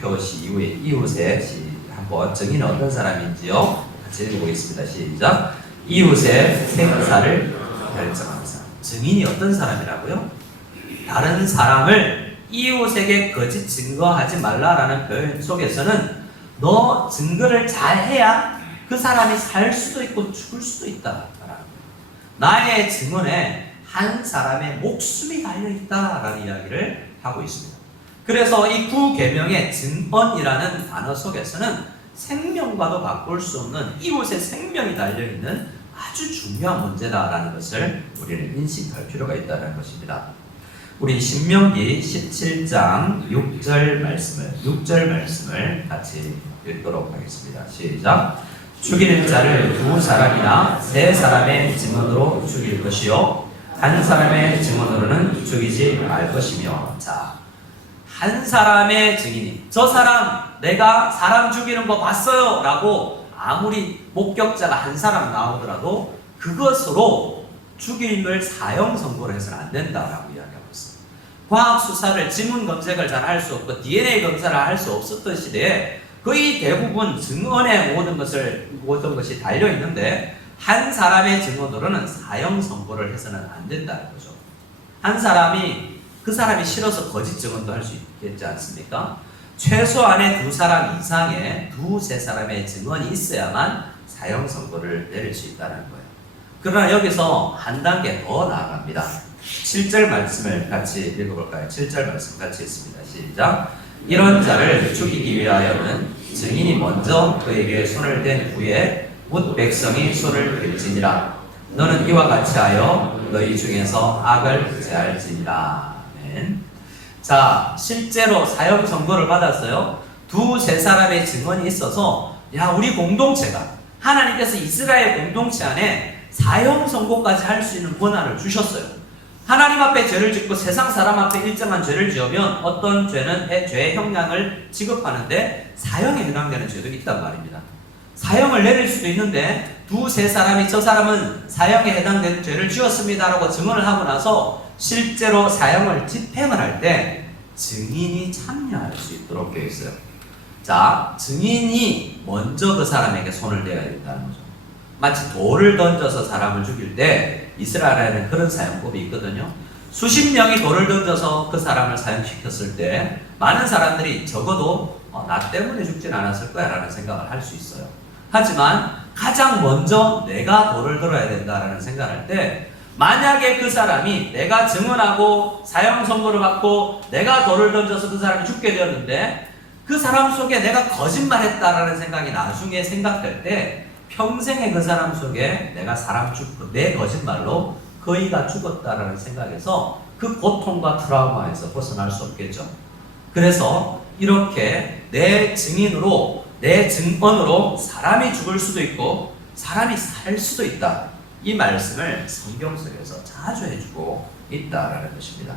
표시 이후에 이웃의 한번 증인은 어떤 사람인지요? 같이 읽어보겠습니다. 시작. 이웃의 생사를 결정하는 사람. 증인이 어떤 사람이라고요? 다른 사람을 이웃에게 거짓 증거하지 말라라는 표현 속에서는 너 증거를 잘해야 그 사람이 살 수도 있고 죽을 수도 있다. 나의 증언에 한 사람의 목숨이 달려있다라는 이야기를 하고 있습니다. 그래서 이 구계명의 증언이라는 단어 속에서는 생명과도 바꿀 수 없는 이웃의 생명이 달려있는 아주 중요한 문제다라는 것을 우리는 인식할 필요가 있다는 것입니다. 우리 신명기 17장 6절 말씀을 같이 읽도록 하겠습니다. 시작. 죽이는 자를 2사람이나 3사람의 증언으로 죽일 것이요 한 사람의 증언으로는 죽이지 말 것이며. 자, 한 사람의 증인이 저 사람 내가 사람 죽이는 거 봤어요 라고 아무리 목격자가 한 사람 나오더라도 그것으로 죽임을 사형 선고를 해서는 안 된다라고 이야기하고 있습니다. 과학 수사를 지문 검색을 잘 할 수 없고 DNA 검사를 할 수 없었던 시대에 거의 대부분 증언에 모든 것이 달려 있는데 한 사람의 증언으로는 사형 선고를 해서는 안 된다는 거죠. 한 사람이 그 사람이 싫어서 거짓 증언도 할 수 있겠지 않습니까? 최소한의 2사람 이상의 2-3사람의 증언이 있어야만 사형 선고를 내릴 수 있다는 거예요. 그러나 여기서 한 단계 더 나아갑니다. 7절 말씀을 같이 읽어볼까요? 7절 말씀 같이 읽습니다. 시작. 이런 자를 죽이기 위하여는 증인이 먼저 그에게 손을 댄 후에 묻 백성이 손을 들지니라. 너는 이와 같이 하여 너희 중에서 악을 제할지니라. 아멘. 자, 실제로 사형 선고를 받았어요. 2-3사람의 증언이 있어서 우리 공동체가 하나님께서 이스라엘 공동체 안에 사형 선고까지 할 수 있는 권한을 주셨어요. 하나님 앞에 죄를 짓고 세상 사람 앞에 일정한 죄를 지으면 어떤 죄는 죄의 형량을 지급하는데 사형에 해당되는 죄도 있단 말입니다. 사형을 내릴 수도 있는데 2-3사람이 저 사람은 사형에 해당되는 죄를 지었습니다라고 증언을 하고 나서 실제로 사형을 집행을 할 때 증인이 참여할 수 있도록 되어 있어요. 자, 증인이 먼저 그 사람에게 손을 대야 된다는 거죠. 마치 돌을 던져서 사람을 죽일 때 이스라엘에는 그런 사형법이 있거든요. 수십 명이 돌을 던져서 그 사람을 사형시켰을 때 많은 사람들이 적어도 나 때문에 죽진 않았을 거야 라는 생각을 할 수 있어요. 하지만 가장 먼저 내가 돌을 들어야 된다라는 생각을 할 때 만약에 그 사람이 내가 증언하고 사형 선고를 받고 내가 돌을 던져서 그 사람이 죽게 되었는데 그 사람 속에 내가 거짓말했다라는 생각이 나중에 생각될 때 평생에 그 사람 속에 내가 사람 죽고 내 거짓말로 그이가 죽었다라는 생각에서 그 고통과 트라우마에서 벗어날 수 없겠죠. 그래서 이렇게 내 증인으로 내 증언으로 사람이 죽을 수도 있고 사람이 살 수도 있다. 이 말씀을 성경 속에서 자주 해주고 있다라는 것입니다.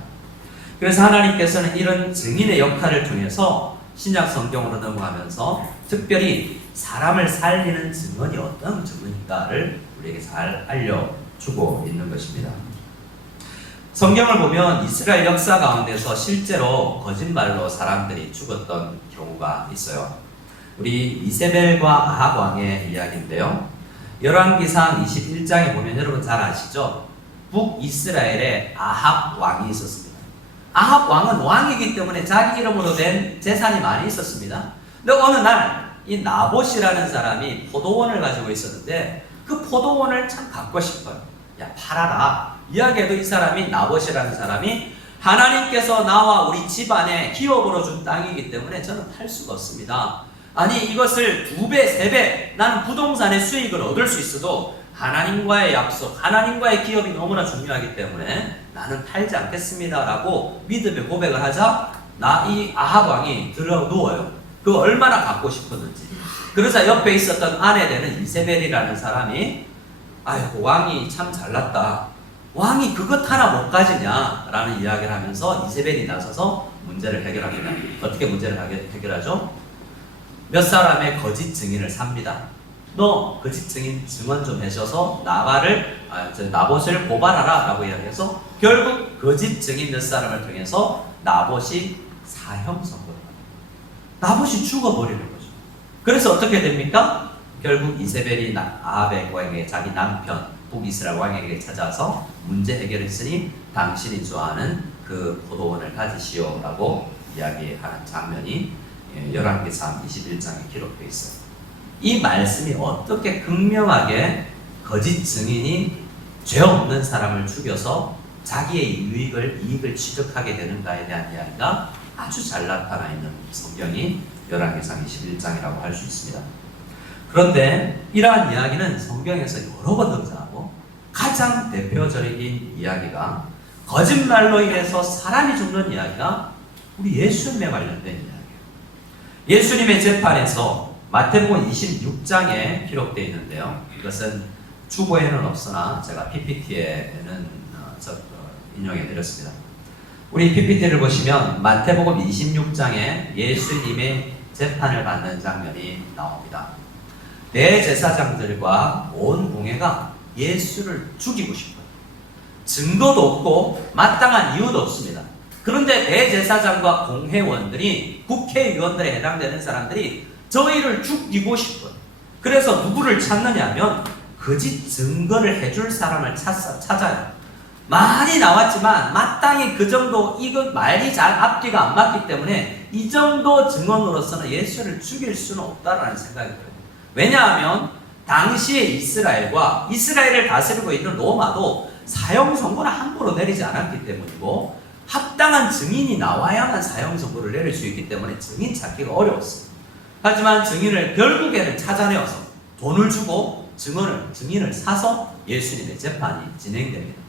그래서 하나님께서는 이런 증인의 역할을 통해서 신약 성경으로 넘어가면서 특별히 사람을 살리는 증언이 어떤 증언인가를 우리에게 잘 알려주고 있는 것입니다. 성경을 보면 이스라엘 역사 가운데서 실제로 거짓말로 사람들이 죽었던 경우가 있어요. 우리 이세벨과 아합 왕의 이야기인데요. 열왕기상 21장에 보면 여러분 잘 아시죠? 북이스라엘에 아합 왕이 있었습니다. 아합 왕은 왕이기 때문에 자기 이름으로 된 재산이 많이 있었습니다. 근데 어느 날 이 나봇이라는 사람이 포도원을 가지고 있었는데 그 포도원을 참 갖고 싶어요. 야, 팔아라. 이야기해도 이 사람이 나봇이라는 사람이 하나님께서 나와 우리 집안에 기업으로 준 땅이기 때문에 저는 팔 수가 없습니다. 아니 이것을 2배, 3배 나는 부동산의 수익을 얻을 수 있어도 하나님과의 약속, 하나님과의 기업이 너무나 중요하기 때문에 나는 팔지 않겠습니다 라고 믿음의 고백을 하자 이 아합 왕이 들어 누워요. 그 얼마나 갖고 싶었는지. 그러자 옆에 있었던 아내 되는 이세벨이라는 사람이 아이고 왕이 참 잘났다. 왕이 그것 하나 못 가지냐 라는 이야기를 하면서 이세벨이 나서서 문제를 해결합니다. 어떻게 문제를 해결하죠? 몇 사람의 거짓 증인을 삽니다. 너 거짓 증인 증언 좀 해줘서 나봇을 고발하라 라고 이야기해서 결국 거짓 증인 몇 사람을 통해서 나봇이 사형 선고를 합니다. 나봇이 죽어버리는 거죠. 그래서 어떻게 됩니까? 결국 이세벨이 아합의 왕에게 자기 남편 북이스라엘 왕에게 찾아서 문제 해결했으니 당신이 좋아하는 그 포도원을 가지시오 라고 이야기하는 장면이 열왕기상 21장에 기록되어 있어요. 이 말씀이 어떻게 극명하게 거짓 증인이 죄 없는 사람을 죽여서 자기의 이익을 취득하게 되는가에 대한 이야기가 아주 잘 나타나 있는 성경이 열왕기상 21장이라고 할 수 있습니다. 그런데 이러한 이야기는 성경에서 여러 번 등장하고 가장 대표적인 이야기가 거짓말로 인해서 사람이 죽는 이야기가 우리 예수님에 관련된 이야기예요. 예수님의 재판에서 마태복음 26장에 기록되어 있는데요. 이것은 주보에는 없으나 제가 PPT에는 인용해 드렸습니다. 우리 PPT를 보시면 마태복음 26장에 예수님의 재판을 받는 장면이 나옵니다. 대제사장들과 온 공회가 예수를 죽이고 싶어요. 증거도 없고 마땅한 이유도 없습니다. 그런데 대제사장과 공회원들이 국회의원들에 해당되는 사람들이 저희를 죽이고 싶어요. 그래서 누구를 찾느냐 하면 거짓 증거를 해줄 사람을 찾아요. 많이 나왔지만 마땅히 그 정도 이건 말이 잘 앞뒤가 안 맞기 때문에 이 정도 증언으로서는 예수를 죽일 수는 없다라는 생각이 들어요. 왜냐하면 당시의 이스라엘과 이스라엘을 다스리고 있는 로마도 사형 선고를 함부로 내리지 않았기 때문이고 합당한 증인이 나와야만 사형 선고를 내릴 수 있기 때문에 증인 찾기가 어려웠어요. 하지만 증인을 결국에는 찾아내어서 돈을 주고 증인을 사서 예수님의 재판이 진행됩니다.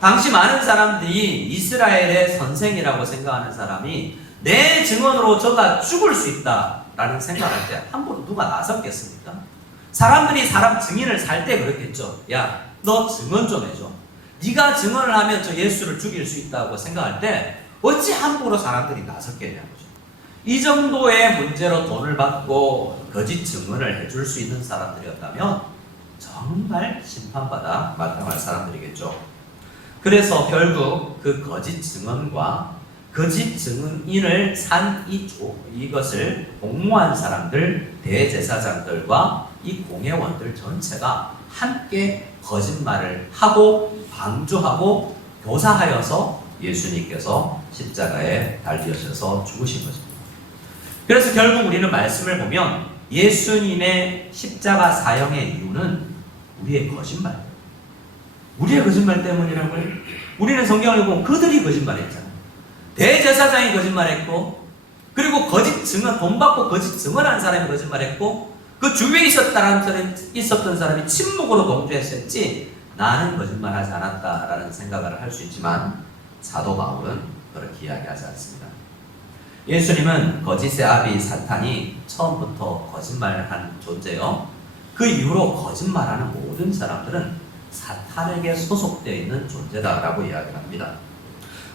당시 많은 사람들이 이스라엘의 선생이라고 생각하는 사람이 내 증언으로 저가 죽을 수 있다라는 생각할 때 함부로 누가 나섰겠습니까? 사람들이 사람 증인을 살 때 그렇겠죠. 야, 너 증언 좀 해줘. 네가 증언을 하면 저 예수를 죽일 수 있다고 생각할 때 어찌 함부로 사람들이 나섰겠냐는 거죠. 이 정도의 문제로 돈을 받고 거짓 증언을 해줄 수 있는 사람들이었다면 정말 심판받아 마땅할 사람들이겠죠. 그래서 결국 그 거짓 증언과 거짓 증인을 산 이것을 공모한 사람들, 대제사장들과 이 공회원들 전체가 함께 거짓말을 하고 방조하고 교사하여서 예수님께서 십자가에 달리셔서 죽으신 것입니다. 그래서 결국 우리는 말씀을 보면 예수님의 십자가 사형의 이유는 우리의 거짓말, 우리의 거짓말 때문이라고요. 우리는 성경을 보면 그들이 거짓말했잖아요. 대제사장이 거짓말했고, 그리고 거짓 증언, 돈 받고 거짓 증언한 사람이 거짓말했고, 그 주위에 있었던 사람이 침묵으로 동조했었지 나는 거짓말하지 않았다라는 생각을 할 수 있지만 사도 바울은 그렇게 이야기하지 않습니다. 예수님은 거짓의 아비 사탄이 처음부터 거짓말한 존재요. 그 이후로 거짓말하는 모든 사람들은 사탄에게 소속되어 있는 존재다라고 이야기합니다.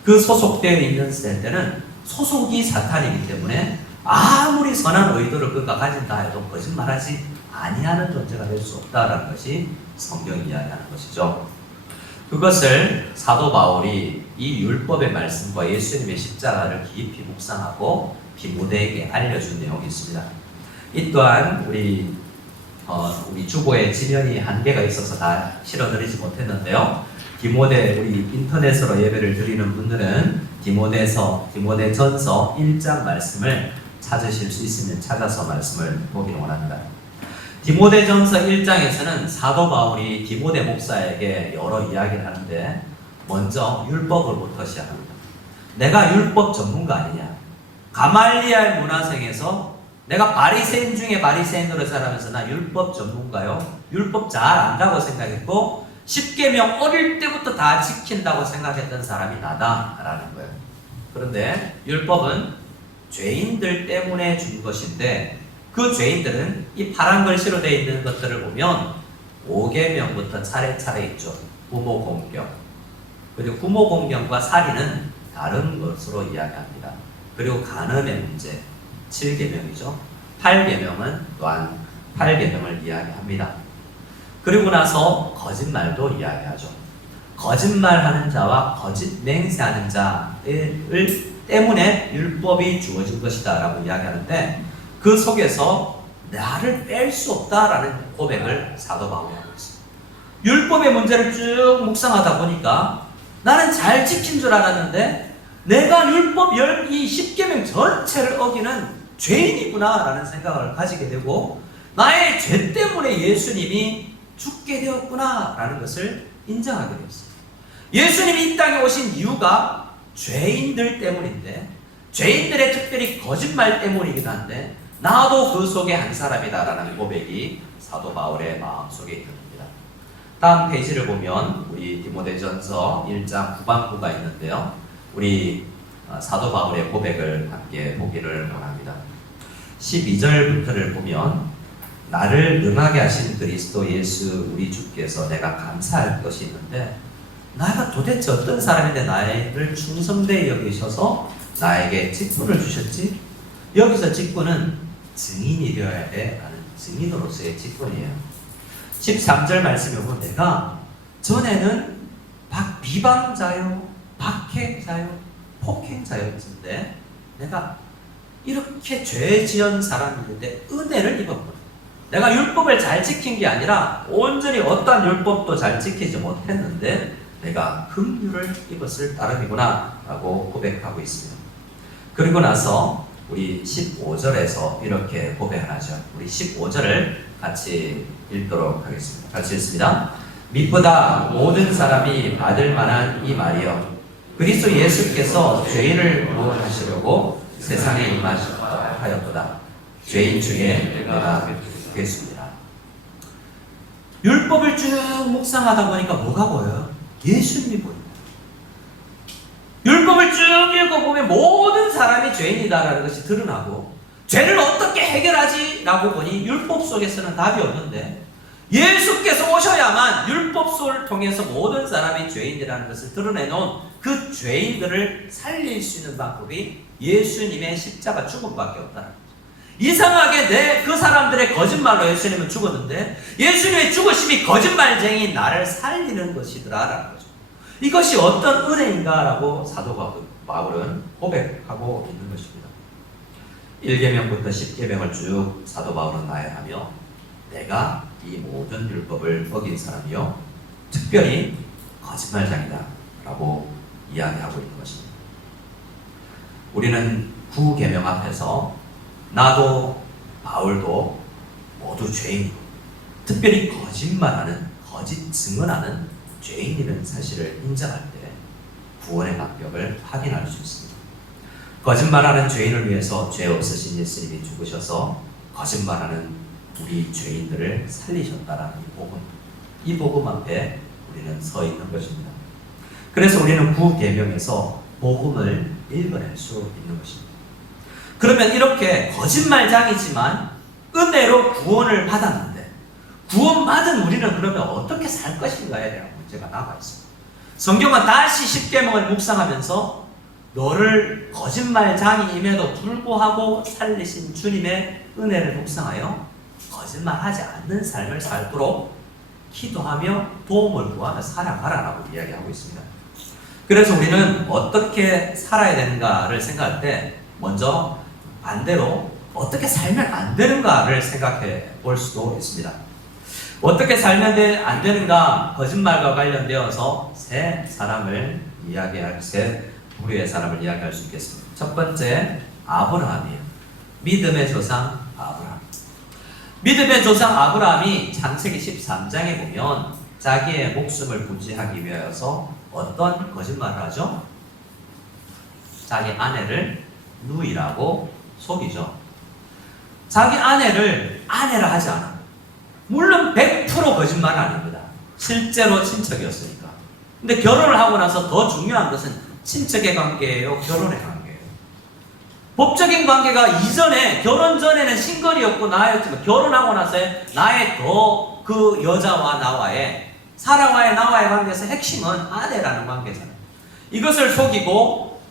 그 소속되어 있는 세대는 소속이 사탄이기 때문에 아무리 선한 의도를 그가 가진다 해도 거짓말하지 아니하는 존재가 될 수 없다라는 것이 성경이 이야기하는 것이죠. 그것을 사도 바울이 이 율법의 말씀과 예수님의 십자가를 깊이 묵상하고 디모데에게 알려준 내용이 있습니다. 이 또한 우리 주보에 지면이 한계가 있어서 다 실어드리지 못했는데요. 디모데, 우리 인터넷으로 예배를 드리는 분들은 디모데전서 1장 말씀을 찾으실 수 있으면 찾아서 말씀을 보기를 원합니다. 디모데전서 1장에서는 사도 바울이 디모데 목사에게 여러 이야기를 하는데 먼저 율법으로부터 시작합니다. 내가 율법 전문가 아니냐? 가말리알 문화생에서 내가 바리새인 중에 바리새인으로 자라면서 나 율법 전문가요? 율법 잘 안다고 생각했고 십계명 어릴 때부터 다 지킨다고 생각했던 사람이 나다라는 거예요. 그런데 율법은 죄인들 때문에 준 것인데 그 죄인들은 이 파란 글씨로 되어 있는 것들을 보면 5계명부터 차례차례 있죠. 부모 공경. 그리고 부모 공경과 살인은 다른 것으로 이야기합니다. 그리고 간음의 문제 7계명이죠. 8계명은 또한 8계명을 이야기합니다. 그리고 나서 거짓말도 이야기하죠. 거짓말하는 자와 거짓 맹세하는 자를 때문에 율법이 주어진 것이다 라고 이야기하는데 그 속에서 나를 뺄 수 없다라는 고백을 사도 바울이 하고 있습니다. 율법의 문제를 쭉 묵상하다 보니까 나는 잘 지킨 줄 알았는데 내가 율법 10계명 전체를 어기는 죄인이구나 라는 생각을 가지게 되고 나의 죄 때문에 예수님이 죽게 되었구나 라는 것을 인정하게 되었습니다. 예수님이 이 땅에 오신 이유가 죄인들 때문인데 죄인들의 특별히 거짓말 때문이기도 한데 나도 그 속에 한 사람이다 라는 고백이 사도 바울의 마음속에 있습니다. 다음 페이지를 보면 우리 디모데전서 1장 후반부가 있는데요. 우리 사도 바울의 고백을 함께 보기를 원합니다. 12절부터를 보면 나를 능하게 하신 그리스도 예수 우리 주께서 내가 감사할 것이 있는데 나가 도대체 어떤 사람인데 나를 충성되이 여기셔서 나에게 직분을 주셨지? 여기서 직분은 증인이 되어야 돼 라는 증인으로서의 직분이에요. 13절 말씀에 보면 내가 전에는 비방자요, 박해자요, 폭행자였는데 내가 이렇게 죄 지은 사람인데 은혜를 입었구나. 내가 율법을 잘 지킨 게 아니라 온전히 어떠한 율법도 잘 지키지 못했는데 내가 긍휼을 입었을 따름이구나 라고 고백하고 있습니다. 그리고 나서 우리 15절에서 이렇게 고백하죠. 우리 15절을 같이 읽도록 하겠습니다. 같이 읽습니다. 믿보다 모든 사람이 받을 만한 이 말이여, 그리스도 예수께서 죄인을 구원하시려고 세상에 임하셨다. 죄인 중에 내가 되겠습니다. 율법을 쭉 묵상하다 보니까 뭐가 보여요? 예수님이 보입니다. 율법을 쭉 읽어보면 모든 사람이 죄인이다라는 것이 드러나고, 죄를 어떻게 해결하지? 라고 보니 율법 속에서는 답이 없는데 예수께서 오셔야만 율법서를 통해서 모든 사람이 죄인이라는 것을 드러내놓은 그 죄인들을 살릴 수 있는 방법이 예수님의 십자가 죽음밖에 없다는 거죠. 이상하게 그 사람들의 거짓말로 예수님은 죽었는데 예수님의 죽으심이 거짓말쟁이인 나를 살리는 것이더라라는 거죠. 이것이 어떤 은혜인가라고 사도 바울은 고백하고 있는 것입니다. 1계명부터 10계명을 쭉 사도 바울은 나열하며 내가 이 모든 율법을 어긴 사람이요 특별히 거짓말장이다 라고 이야기하고 있는 것입니다. 우리는 9계명 앞에서 나도 바울도 모두 죄인이고 특별히 거짓말하는, 거짓 증언하는 죄인이라는 사실을 인정할 때 구원의 방법을 확인할 수 있습니다. 거짓말하는 죄인을 위해서 죄 없으신 예수님이 죽으셔서 거짓말하는 우리 죄인들을 살리셨다라는 이 복음 앞에 우리는 서 있는 것입니다. 그래서 우리는 9계명에서 복음을 읽어낼 수 있는 것입니다. 그러면 이렇게 거짓말장이지만 은혜로 구원을 받았는데 구원받은 우리는 그러면 어떻게 살 것인가에 대한 문제가 남아 있습니다. 성경은 다시 10계명을 묵상하면서 너를 거짓말장이임에도 불구하고 살리신 주님의 은혜를 묵상하여 거짓말하지 않는 삶을 살도록 기도하며 도움을 구하며 살아가라라고 이야기하고 있습니다. 그래서 우리는 어떻게 살아야 되는가를 생각할 때 먼저 반대로 어떻게 살면 안 되는가를 생각해 볼 수도 있습니다. 어떻게 살면 안 되는가, 거짓말과 관련되어서 세 부류의 사람을 이야기할 수 있겠습니다. 첫 번째, 아브라함이에요. 믿음의 조상 아브라함. 믿음의 조상 아브라함이 창세기 13장에 보면 자기의 목숨을 구제하기 위하여서 어떤 거짓말을 하죠? 자기 아내를 누이라고 속이죠. 자기 아내를 아내라 하지 않아요. 물론 100% 거짓말은 아닙니다. 실제로 친척이었으니까. 근데 결혼을 하고 나서 더 중요한 것은 친척의 관계예요, 결혼의 관계예요. 법적인 관계가 이전에, 결혼 전에는 신건이었고 나였지만 결혼하고 나서의 나의 그 여자와 나와의, 사라와의 나와의 관계에서 핵심은 아내라는 관계잖아요. 이것을 속이고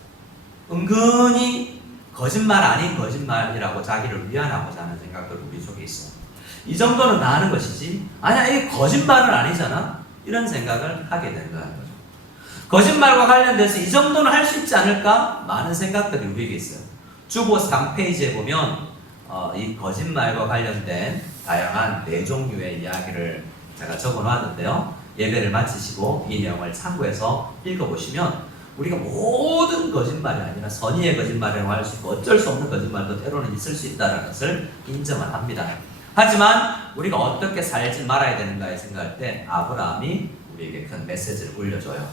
은근히 거짓말 아닌 거짓말이라고 자기를 위안하고자 하는 생각들 우리 속에 있어요. 이 정도는 다 하는 것이지, 아니야 이게 거짓말은 아니잖아, 이런 생각을 하게 된다는 거죠. 거짓말과 관련돼서 이 정도는 할 수 있지 않을까? 많은 생각들이 우리에게 있어요. 주보 3페이지에 보면 이 거짓말과 관련된 다양한 4종류의 이야기를 제가 적어놨는데요. 예배를 마치시고 이 내용을 참고해서 읽어보시면 우리가 모든 거짓말이 아니라 선의의 거짓말이라고 할 수 있고 어쩔 수 없는 거짓말도 때로는 있을 수 있다는 것을 인정을 합니다. 하지만 우리가 어떻게 살지 말아야 되는가에 생각할 때 아브라함이 우리에게 큰 메시지를 올려줘요.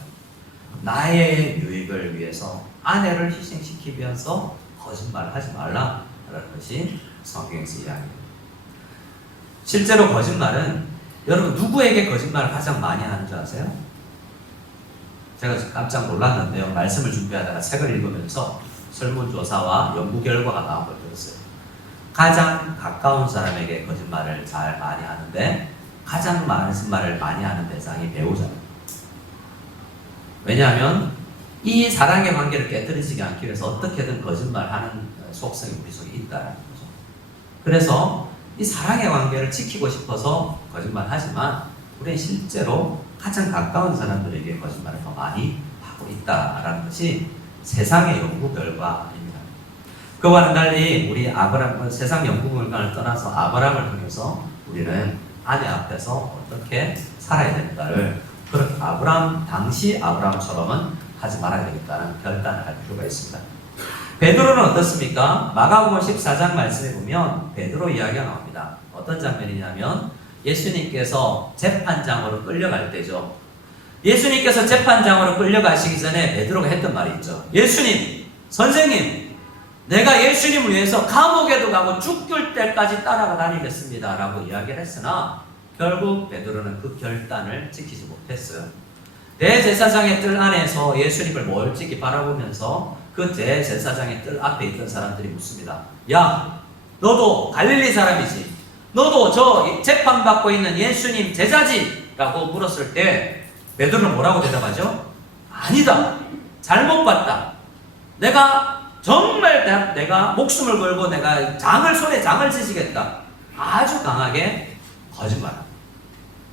나의 유익을 위해서 아내를 희생시키기 위해서 거짓말을 하지 말라라는 것이 성경에서 이야기합니다. 실제로 거짓말은 여러분 누구에게 거짓말을 가장 많이 하는 줄 아세요? 제가 깜짝 놀랐는데요. 말씀을 준비하다가 책을 읽으면서 설문조사와 연구 결과가 나온 걸 들었어요. 가장 가까운 사람에게 거짓말을 잘 많이 하는데 가장 많은 거짓말을 많이 하는 대상이 배우자예요. 왜냐하면 이 사랑의 관계를 깨뜨리지 않기 위해서 어떻게든 거짓말하는 속성이 우리 속에 있다는 거죠. 그래서 이 사랑의 관계를 지키고 싶어서 거짓말하지만 우리는 실제로 가장 가까운 사람들에게 거짓말을 더 많이 하고 있다라는 것이 세상의 연구 결과입니다. 그와는 달리 우리 아브라함은 세상 연구 결과를 떠나서 아브라함을 통해서 우리는 아내 앞에서 어떻게 살아야 되는가를 그렇게 당시 아브라함처럼은 하지 말아야 되겠다는 결단을 할 필요가 있습니다. 베드로는 어떻습니까? 마가복음 14장 말씀에 보면 베드로 이야기가 나옵니다. 어떤 장면이냐면 예수님께서 재판장으로 끌려갈 때죠. 예수님께서 재판장으로 끌려가시기 전에 베드로가 했던 말이 있죠. 예수님, 선생님, 내가 예수님을 위해서 감옥에도 가고 죽을 때까지 따라가 다니겠습니다 라고 이야기를 했으나 결국 베드로는 그 결단을 지키지 못했어요. 대제사장의 뜰 안에서 예수님을 멀찍이 바라보면서 그 대제사장의 뜰 앞에 있던 사람들이 묻습니다. 야, 너도 갈릴리 사람이지? 너도 저 재판받고 있는 예수님 제자지? 라고 물었을 때 베드로는 뭐라고 대답하죠? 아니다. 잘못 봤다. 정말 내가 목숨을 걸고 내가 손에 장을 지시겠다. 아주 강하게 거짓말합니다.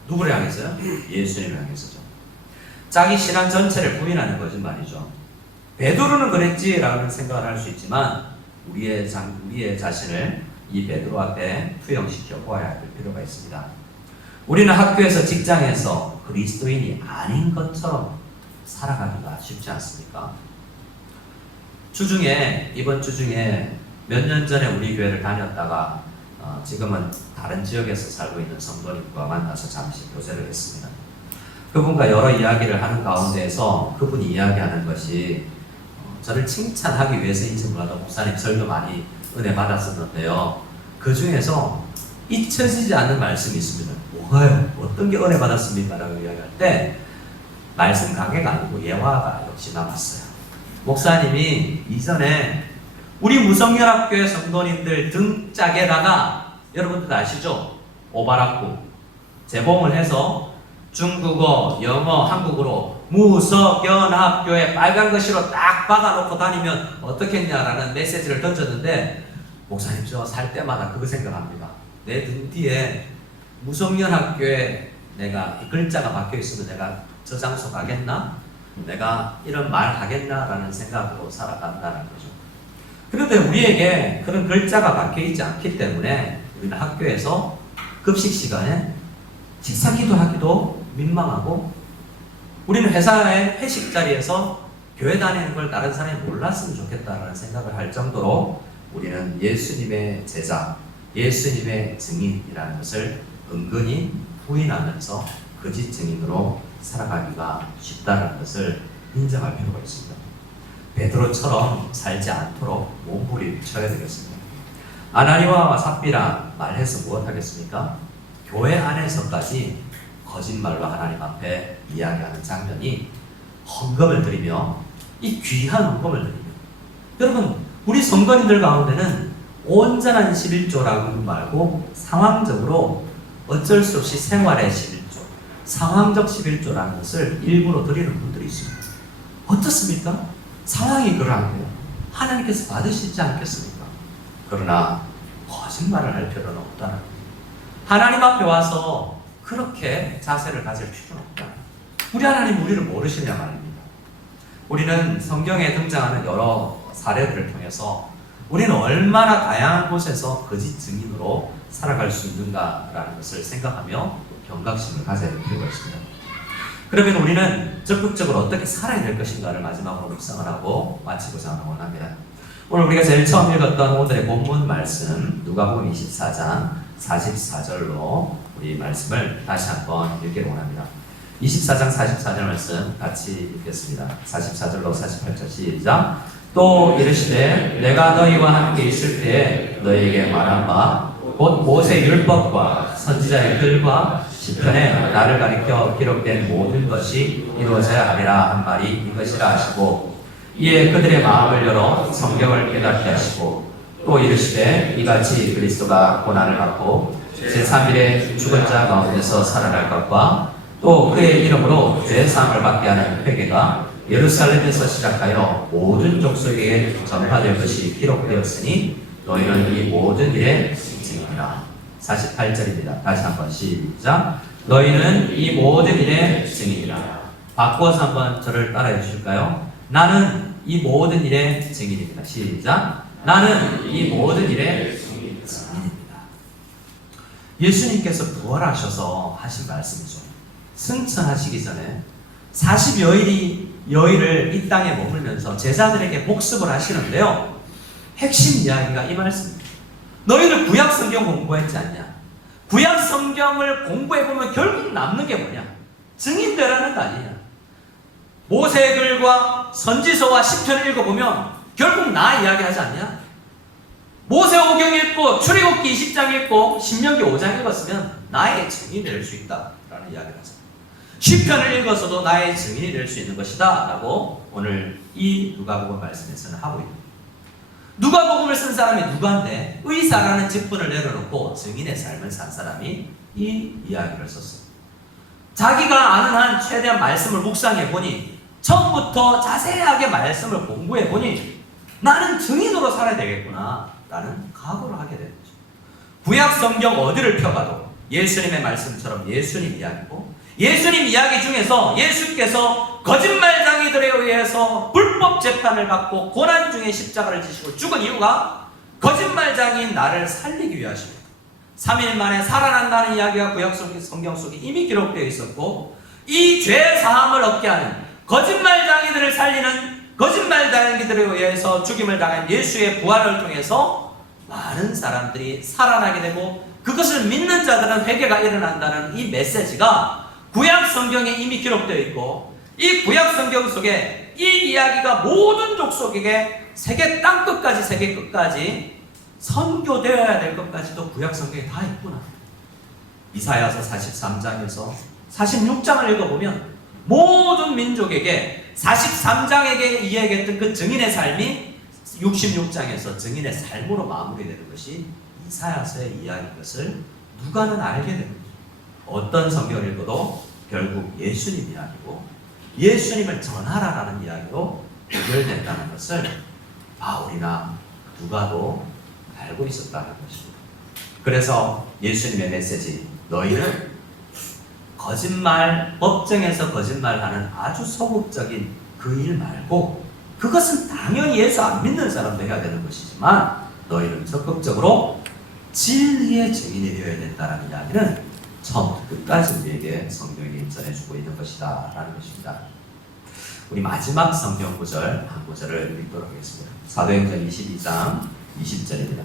누구를 향해서요? 예수님을 향해서죠. 자기 신앙 전체를 부인하는 거짓말이죠. 베드로는 그랬지라는 생각을 할 수 있지만 우리의 자신을 이 베드로 앞에 투영시켜 보아야 할 필요가 있습니다. 우리는 학교에서 직장에서 그리스도인이 아닌 것처럼 살아가기가 쉽지 않습니까? 이번 주 중에 몇 년 전에 우리 교회를 다녔다가 지금은 다른 지역에서 살고 있는 성도님과 만나서 잠시 교제를 했습니다. 그분과 여러 이야기를 하는 가운데에서 그분이 이야기하는 것이 저를 칭찬하기 위해서인지 몰라도 목사님 설교 많이 은혜 받았었는데요. 그 중에서 잊혀지지 않는 말씀이 있습니다. 뭐가요? 어떤 게 은혜 받았습니까? 라고 이야기할 때 말씀 가게가 아니고 예화가 역시 남았어요. 목사님이 이전에 우리 무성연합교회 성도님들 등짝에다가 여러분들 아시죠? 오바락구 재봉을 해서 중국어, 영어, 한국어로 무성연합교회 빨간 글씨로 딱 박아놓고 다니면 어떻겠냐라는 메시지를 던졌는데 목사님 저 살 때마다 그거 생각합니다. 내 등 뒤에 무성연합교회 내가 이 글자가 박혀있으면 내가 저 장소 가겠나? 내가 이런 말 하겠나라는 생각으로 살아간다는 거죠. 그런데 우리에게 그런 글자가 박혀있지 않기 때문에 우리는 학교에서 급식 시간에 식사 기도하기도 민망하고 우리는 회사의 회식 자리에서 교회 다니는 걸 다른 사람이 몰랐으면 좋겠다라는 생각을 할 정도로 우리는 예수님의 제자, 예수님의 증인이라는 것을 은근히 부인하면서 거짓 증인으로 살아가기가 쉽다는 것을 인정할 필요가 있습니다. 베드로처럼 살지 않도록 몸부림을 쳐야 되겠습니다. 아나니아와 삽비라 말해서 무엇하겠습니까? 교회 안에서까지 거짓말로 하나님 앞에 이야기하는 장면이 헌금을 드리며 이 귀한 헌금을 드리며 여러분 우리 성도님들 가운데는 온전한 11조라고 말고 상황적으로 어쩔 수 없이 생활의 11조 상황적 11조라는 것을 일부러 드리는 분들이 있습니다. 어떻습니까? 상황이 그러한데요. 하나님께서 받으시지 않겠습니까? 그러나 거짓말을 할 필요는 없다는 거예요. 하나님 앞에 와서 그렇게 자세를 가질 필요는 없다. 우리 하나님 우리를 모르시냐 말입니다. 우리는 성경에 등장하는 여러 사례들을 통해서 우리는 얼마나 다양한 곳에서 거짓 증인으로 살아갈 수 있는가라는 것을 생각하며 경각심을 가져야 될 필요가 있습니다. 그러면 우리는 적극적으로 어떻게 살아야 될 것인가를 마지막으로 묵상을 하고 마치고자 원합니다. 오늘 우리가 제일 처음 읽었던 오늘의 본문 말씀 누가복음 24장 44절로 우리 말씀을 다시 한번 읽기를 원합니다. 24장 44절 말씀 같이 읽겠습니다. 44절로 48절 시작. 또 이르시되 내가 너희와 함께 있을 때에 너희에게 말한 바 곧 모세 율법과 선지자의 글과 시편에 나를 가리켜 기록된 모든 것이 이루어져야 하리라 한 말이 이것이라 하시고 이에 그들의 마음을 열어 성경을 깨닫게 하시고 또 이르시되 이같이 그리스도가 고난을 받고 제3일에 죽은 자 가운데서 살아날 것과 또 그의 이름으로 죄사함을 받게 하는 회개가 예루살렘에서 시작하여 모든 족속에게 전파될 것이 기록되었으니 너희는 이 모든 일에 증인이라. 48절입니다. 다시 한번 시작. 너희는 이 모든 일에 증인이라. 바꿔서 한번 저를 따라해 주실까요? 나는 이 모든 일의 증인입니다. 시작. 나는 이 모든 일의 증인입니다. 예수님께서 부활하셔서 하신 말씀이죠. 승천하시기 전에 40여일을 이 땅에 머물면서 제자들에게 복습을 하시는데요. 핵심 이야기가 이 말씀입니다. 너희들 구약 성경 공부했지 않냐? 구약 성경을 공부해보면 결국 남는 게 뭐냐? 증인되라는 거 아니냐? 모세의 글과 선지서와 시편을 읽어보면 결국 나 이야기하지 않냐? 모세오경 읽고 출애굽기 20장 읽고 신명기 5장 읽었으면 나의 증인이 될 수 있다라는 이야기를 하잖아요. 시편을 읽어서도 나의 증인이 될 수 있는 것이다 라고 오늘 이 누가복음 말씀에서는 하고 있습니다. 누가복음을 쓴 사람이 누가인데 의사라는 직분을 내려놓고 증인의 삶을 산 사람이 이 이야기를 썼어요. 자기가 아는 한 최대한 말씀을 묵상해 보니 처음부터 자세하게 말씀을 공부해 보니 나는 증인으로 살아야 되겠구나 라는 각오를 하게 되는 거죠. 구약 성경 어디를 펴봐도 예수님의 말씀처럼 예수님 이야기고, 예수님 이야기 중에서 예수께서 거짓말장이들에 의해서 불법 재판을 받고 고난 중에 십자가를 지시고 죽은 이유가 거짓말장인 나를 살리기 위하십니다. 3일 만에 살아난다는 이야기가 구약 성경 속에 이미 기록되어 있었고, 이 죄 사함을 얻게 하는 거짓말장이들을 살리는 거짓말장이들에 의해서 죽임을 당한 예수의 부활을 통해서 많은 사람들이 살아나게 되고 그것을 믿는 자들은 회개가 일어난다는 이 메시지가 구약 성경에 이미 기록되어 있고, 이 구약 성경 속에 이 이야기가 모든 족속에게 세계 땅끝까지 세계 끝까지 선교되어야 될 것까지도 구약 성경에 다 있구나. 이사야서 43장에서 46장을 읽어보면 모든 민족에게 43장에게 이야기했던 그 증인의 삶이 66장에서 증인의 삶으로 마무리되는 것이 이사야서의 이야기인 것을 누가는 알게 됩니다. 어떤 성경을 읽어도 결국 예수님 이야기고 예수님을 전하라라는 이야기로 연결된다는 것을 바울이나 누가도 알고 있었다는 것입니다. 그래서 예수님의 메시지, 너희는 거짓말, 법정에서 거짓말하는 아주 소극적인 그 일 말고, 그것은 당연히 예수 안 믿는 사람도 해야 되는 것이지만 너희는 적극적으로 진리의 증인이 되어야 된다는 이야기는 처음부터 끝까지 우리에게 성경이 전해주고 있는 것이다 라는 것입니다. 우리 마지막 성경 구절 한 구절을 읽도록 하겠습니다. 사도행전 22장 20절입니다.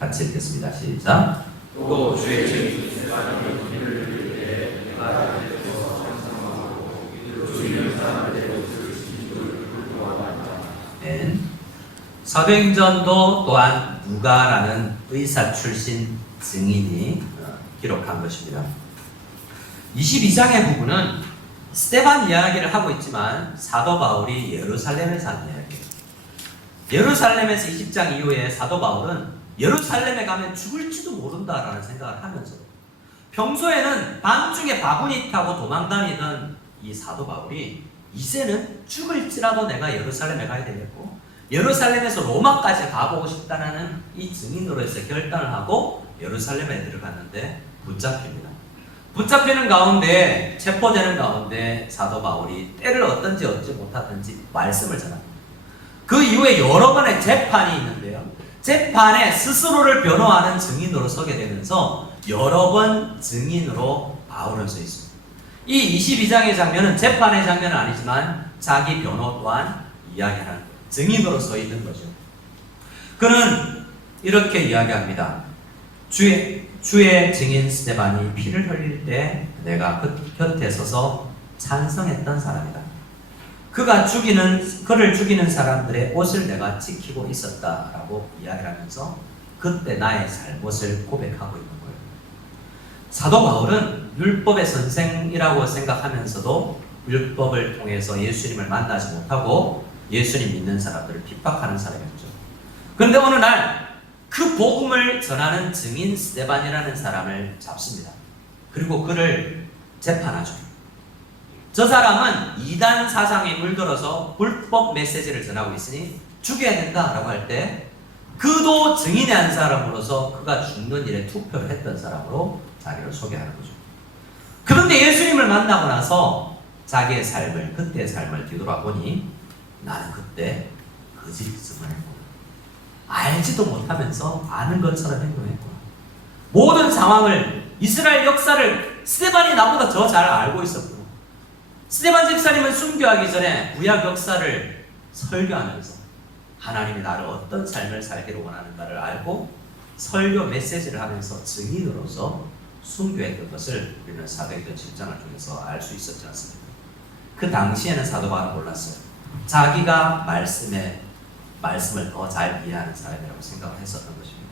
같이 읽겠습니다. 시작. 또 주의 증인 스데반이 우리를 위해 내가 주님을 사람들의 옷을 신주를 도와왔다. 네. 사도행전도 또한 누가라는 의사 출신 증인이 기록한 것입니다. 22장의 부분은 스데반 이야기를 하고 있지만 사도 바울이 예루살렘에서 한 이야기예요. 예루살렘에서 20장 이후에 사도 바울은 예루살렘에 가면 죽을지도 모른다라는 생각을 하면서 평소에는 밤중에 바구니 타고 도망다니던 이 사도 바울이 이제는 죽을지라도 내가 예루살렘에 가야 되겠고 예루살렘에서 로마까지 가보고 싶다는 이 증인으로서 결단을 하고 예루살렘에 들어갔는데 붙잡힙니다. 붙잡히는 가운데, 체포되는 가운데 사도 바울이 때를 얻든지 얻지 못하든지 말씀을 전합니다. 그 이후에 여러 번의 재판이 있는데요, 재판에 스스로를 변호하는 증인으로 서게 되면서 여러 번 증인으로 바울은 서 있습니다. 이 22장의 장면은 재판의 장면은 아니지만 자기 변호 또한 이야기하는 증인으로 서 있는 거죠. 그는 이렇게 이야기합니다. 주의 증인 스데반이 피를 흘릴 때 내가 그 곁에 서서 찬성했던 사람이다. 그를 죽이는 사람들의 옷을 내가 지키고 있었다라고 이야기하면서 그때 나의 잘못을 고백하고 있는 거예요. 사도 바울은 율법의 선생이라고 생각하면서도 율법을 통해서 예수님을 만나지 못하고 예수님 믿는 사람들을 핍박하는 사람이었죠. 그런데 어느 날 그 복음을 전하는 증인 스데반이라는 사람을 잡습니다. 그리고 그를 재판하죠. 저 사람은 이단 사상에 물들어서 불법 메시지를 전하고 있으니 죽여야 된다라고 할 때 그도 증인의 한 사람으로서 그가 죽는 일에 투표를 했던 사람으로 자기를 소개하는 거죠. 그런데 예수님을 만나고 나서 자기의 삶을, 그때의 삶을 뒤돌아보니 나는 그때 거짓을 했구나. 알지도 못하면서 아는 것처럼 행동했구나. 모든 상황을, 이스라엘 역사를 스데반이 나보다 더 잘 알고 있었구나. 스데반 집사님은 순교하기 전에 구약 역사를 설교하면서 하나님이 나를 어떤 삶을 살기를 원하는가를 알고 설교 메시지를 하면서 증인으로서 순교했던 것을 우리는 사도행전 7장을 통해서 알 수 있었지 않습니까? 그 당시에는 사도 바울은 몰랐어요. 자기가 말씀을 더 잘 이해하는 사람이라고 생각을 했었던 것입니다.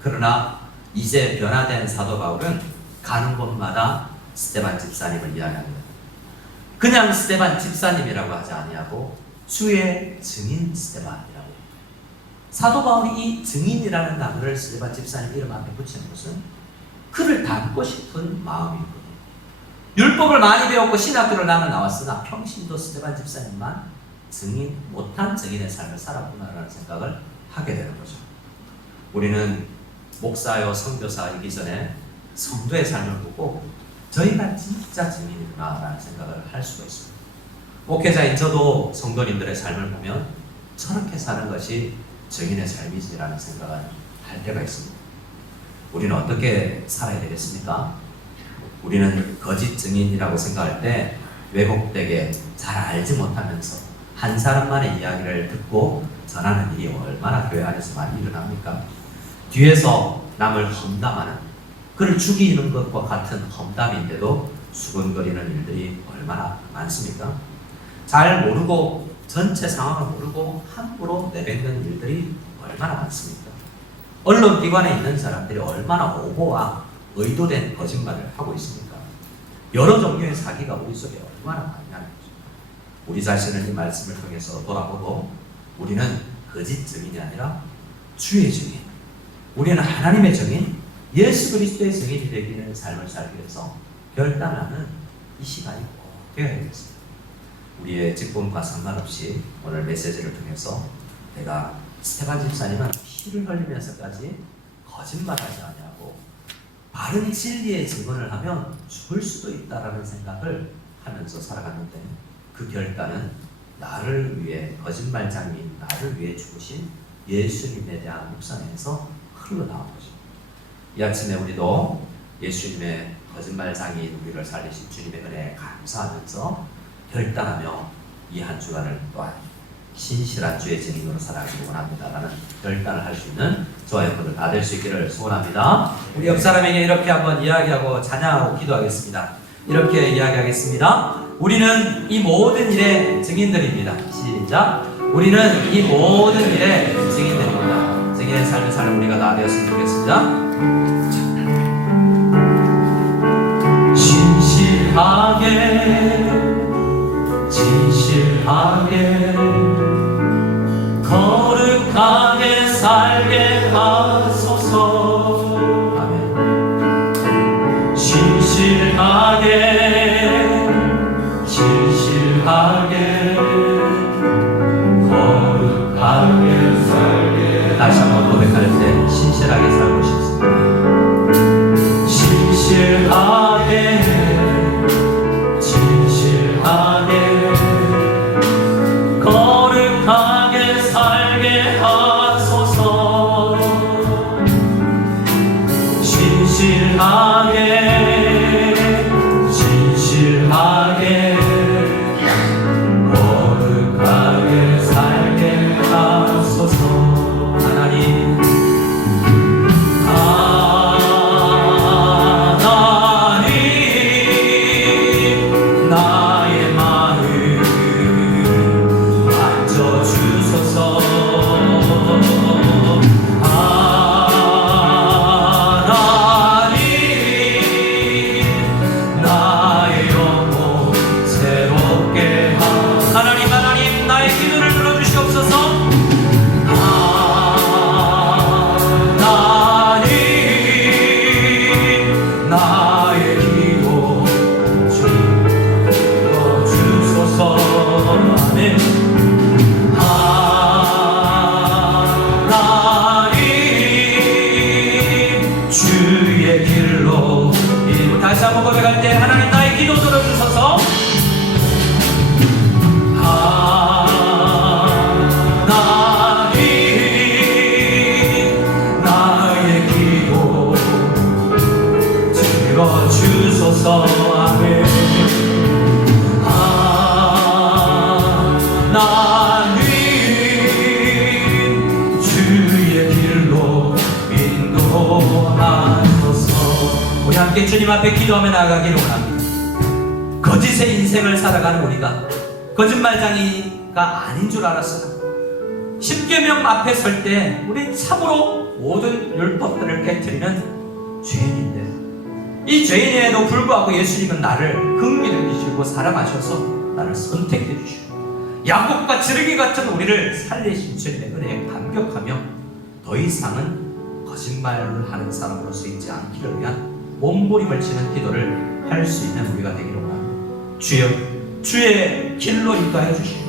그러나 이제 변화된 사도 바울은 가는 곳마다 스데반 집사님을 이야기합니다. 그냥 스데반 집사님이라고 하지 아니하고 주의 증인 스데반이라고. 사도 바울이 이 증인이라는 단어를 스데반 집사님 이름 앞에 붙이는 것은 그를 닮고 싶은 마음이거든요. 율법을 많이 배웠고 신학교를 나왔으나 평신도 스데반 집사님만 못한 증인의 삶을 살았구나라는 생각을 하게 되는 거죠. 우리는 목사요 선교사이기 전에 성도의 삶을 보고 저희가 진짜 증인이구나라는 생각을 할 수가 있습니다. 목회자인 저도 성도님들의 삶을 보면 저렇게 사는 것이 증인의 삶이지라는 생각을 할 때가 있습니다. 우리는 어떻게 살아야 되겠습니까? 우리는 거짓 증인이라고 생각할 때 왜곡되게 잘 알지 못하면서 한 사람만의 이야기를 듣고 전하는 일이 얼마나 교회 안에서 많이 일어납니까? 뒤에서 남을 험담하는, 그를 죽이는 것과 같은 험담인데도 수근거리는 일들이 얼마나 많습니까? 잘 모르고 전체 상황을 모르고 함부로 내뱉는 일들이 얼마나 많습니까? 언론기관에 있는 사람들이 얼마나 오보와 의도된 거짓말을 하고 있습니까? 여러 종류의 사기가 우리 속에 얼마나 많이 하는 거죠. 우리 자신을 이 말씀을 통해서 돌아보고 우리는 거짓 증인이 아니라 주의 증인, 우리는 하나님의 증인, 예수 그리스도의 증인이 되기 위한 삶을 살기 위해서 결단하는 이 시간이 꼭 되어야 되겠습니다. 우리의 직분과 상관없이 오늘 메시지를 통해서 내가 스데반 집사님은 피를 흘리면서까지 거짓말하지 아니하고 바른 진리의 증언을 하면 죽을 수도 있다라는 생각을 하면서 살아갔는데, 그 결단은 나를 위해 거짓말장인 나를 위해 죽으신 예수님에 대한 묵상에서 흘러나온 거죠. 이 아침에 우리도 예수님의 거짓말장인 우리를 살리신 주님의 은혜에 감사하면서 결단하며 이 한 주간을 또한 신실한 주의 증인으로 살아가기를 원합니다라는 결단을 할 수 있는 저와 여러분들 다 될 수 있기를 소원합니다. 우리 옆 사람에게 이렇게 한번 이야기하고 찬양하고 기도하겠습니다. 이렇게 이야기하겠습니다. 우리는 이 모든 일의 증인들입니다. 시작. 우리는 이 모든 일의 증인들입니다. 증인의 삶을 사는 우리가 다 되었으면 좋겠습니다. 진실하게 거룩하게 살게 하소서. 아멘. 진실하게 거룩하게 살게. 다시 한번 고백할 때 신실하게 살고 싶습니다. 진실하게 거룩하게 살게 하소서. 진실하게 거룩하게 살게 하소서. 하나님, 나의 마음 만져주소서. 나의 영혼 새롭게 하나님 나의 기도를 들어주시옵소서. 나의 기도 들어주소서. 아멘. 주의 길로. 다시 한번 고백할 때 하나님 나의 기도 들어주소서. 나의 기도 들어주소서. 아멘. 나의 인도하소서. 우리 함께 주님 앞에 기도하며 나아가기를 원합니다. 거짓의 인생을 살아가는 우리가 거짓말쟁이가 아닌 줄 알았으나 십계명 앞에 설 때 우리 참으로 모든 율법들을 깨뜨리는 죄인인데, 이 죄인에도 불구하고 예수님은 나를 긍휼히 주시고 사랑하셔서 나를 선택해 주시고 야곱과 지르기 같은 우리를 살리신 주님의 은혜에 감격하며 더 이상은 거짓말을 하는 사람으로서 있지 않기를 위한 몸부림을 치는 기도를 할 수 있는 우리가 되기를 원합니다. 주여, 주의 길로 인도하여 주시고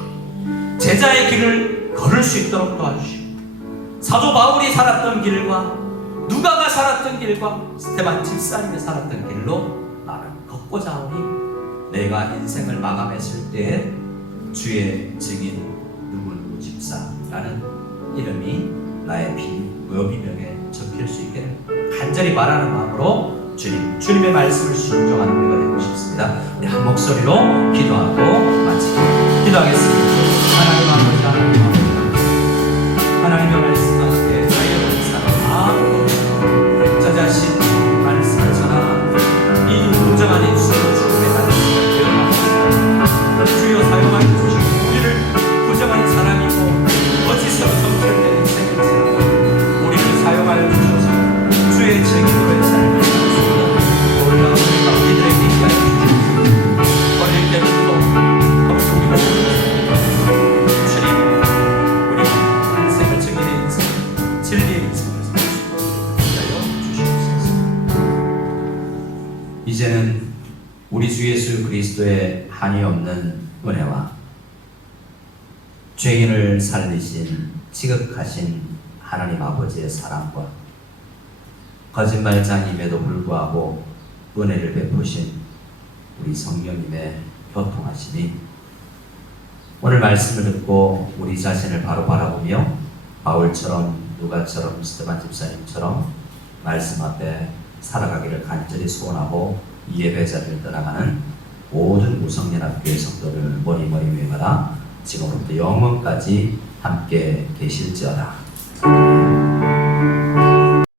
제자의 길을 걸을 수 있도록 도와주시고 사도 바울이 살았던 길과 누가가 살았던 길과 스데반 집사님이 살았던 길로 나를 걷고자 하오니 내가 인생을 마감했을 때에 주의 증인 누구누구 집사라는 이름이 나의 묘비명에 적힐 수 있게 간절히 바라는 마음으로 주님의 말씀을 순종하는 우리가 되고 싶습니다. 우리 한 목소리로 기도하고 마치겠습니다. 기도하겠습니다. 하나님 아버지, 하나님 아버지, 하나님의 말씀 함께 자유로운 사랑 저 자신 말씀을 전하는 이 공정한 입술로 주님의 말씀을 배워갑니다. 주여 사용하여 주시고 우리를 부정한 사람이고 거짓으로 정결된 인생을 살아 우리를 사용하여 주셔서 주의 증인으로의 삶을 놀라운 우리가 우리들에게 있게 주시옵소서. 어릴 때부터 아버지 우리가 주님 우리 인생을 증인의 인생 진리의 인생을 살려 주시옵소서. 이제는 우리 주 예수 그리스도의 한이 없는 은혜와 죄인을 살리신 지극하신 하나님 아버지의 사랑과 거짓말장임에도 불구하고 은혜를 베푸신 우리 성령님의 교통하심이 오늘 말씀을 듣고 우리 자신을 바로 바라보며 바울처럼 누가처럼 스데반 집사님처럼 말씀 앞에 살아가기를 간절히 소원하고 이 예배 자리를 떠나가는 모든 우성연합교회 성도를 머리머리 위에 받아 지금부터 영원까지 함께 계실지어다.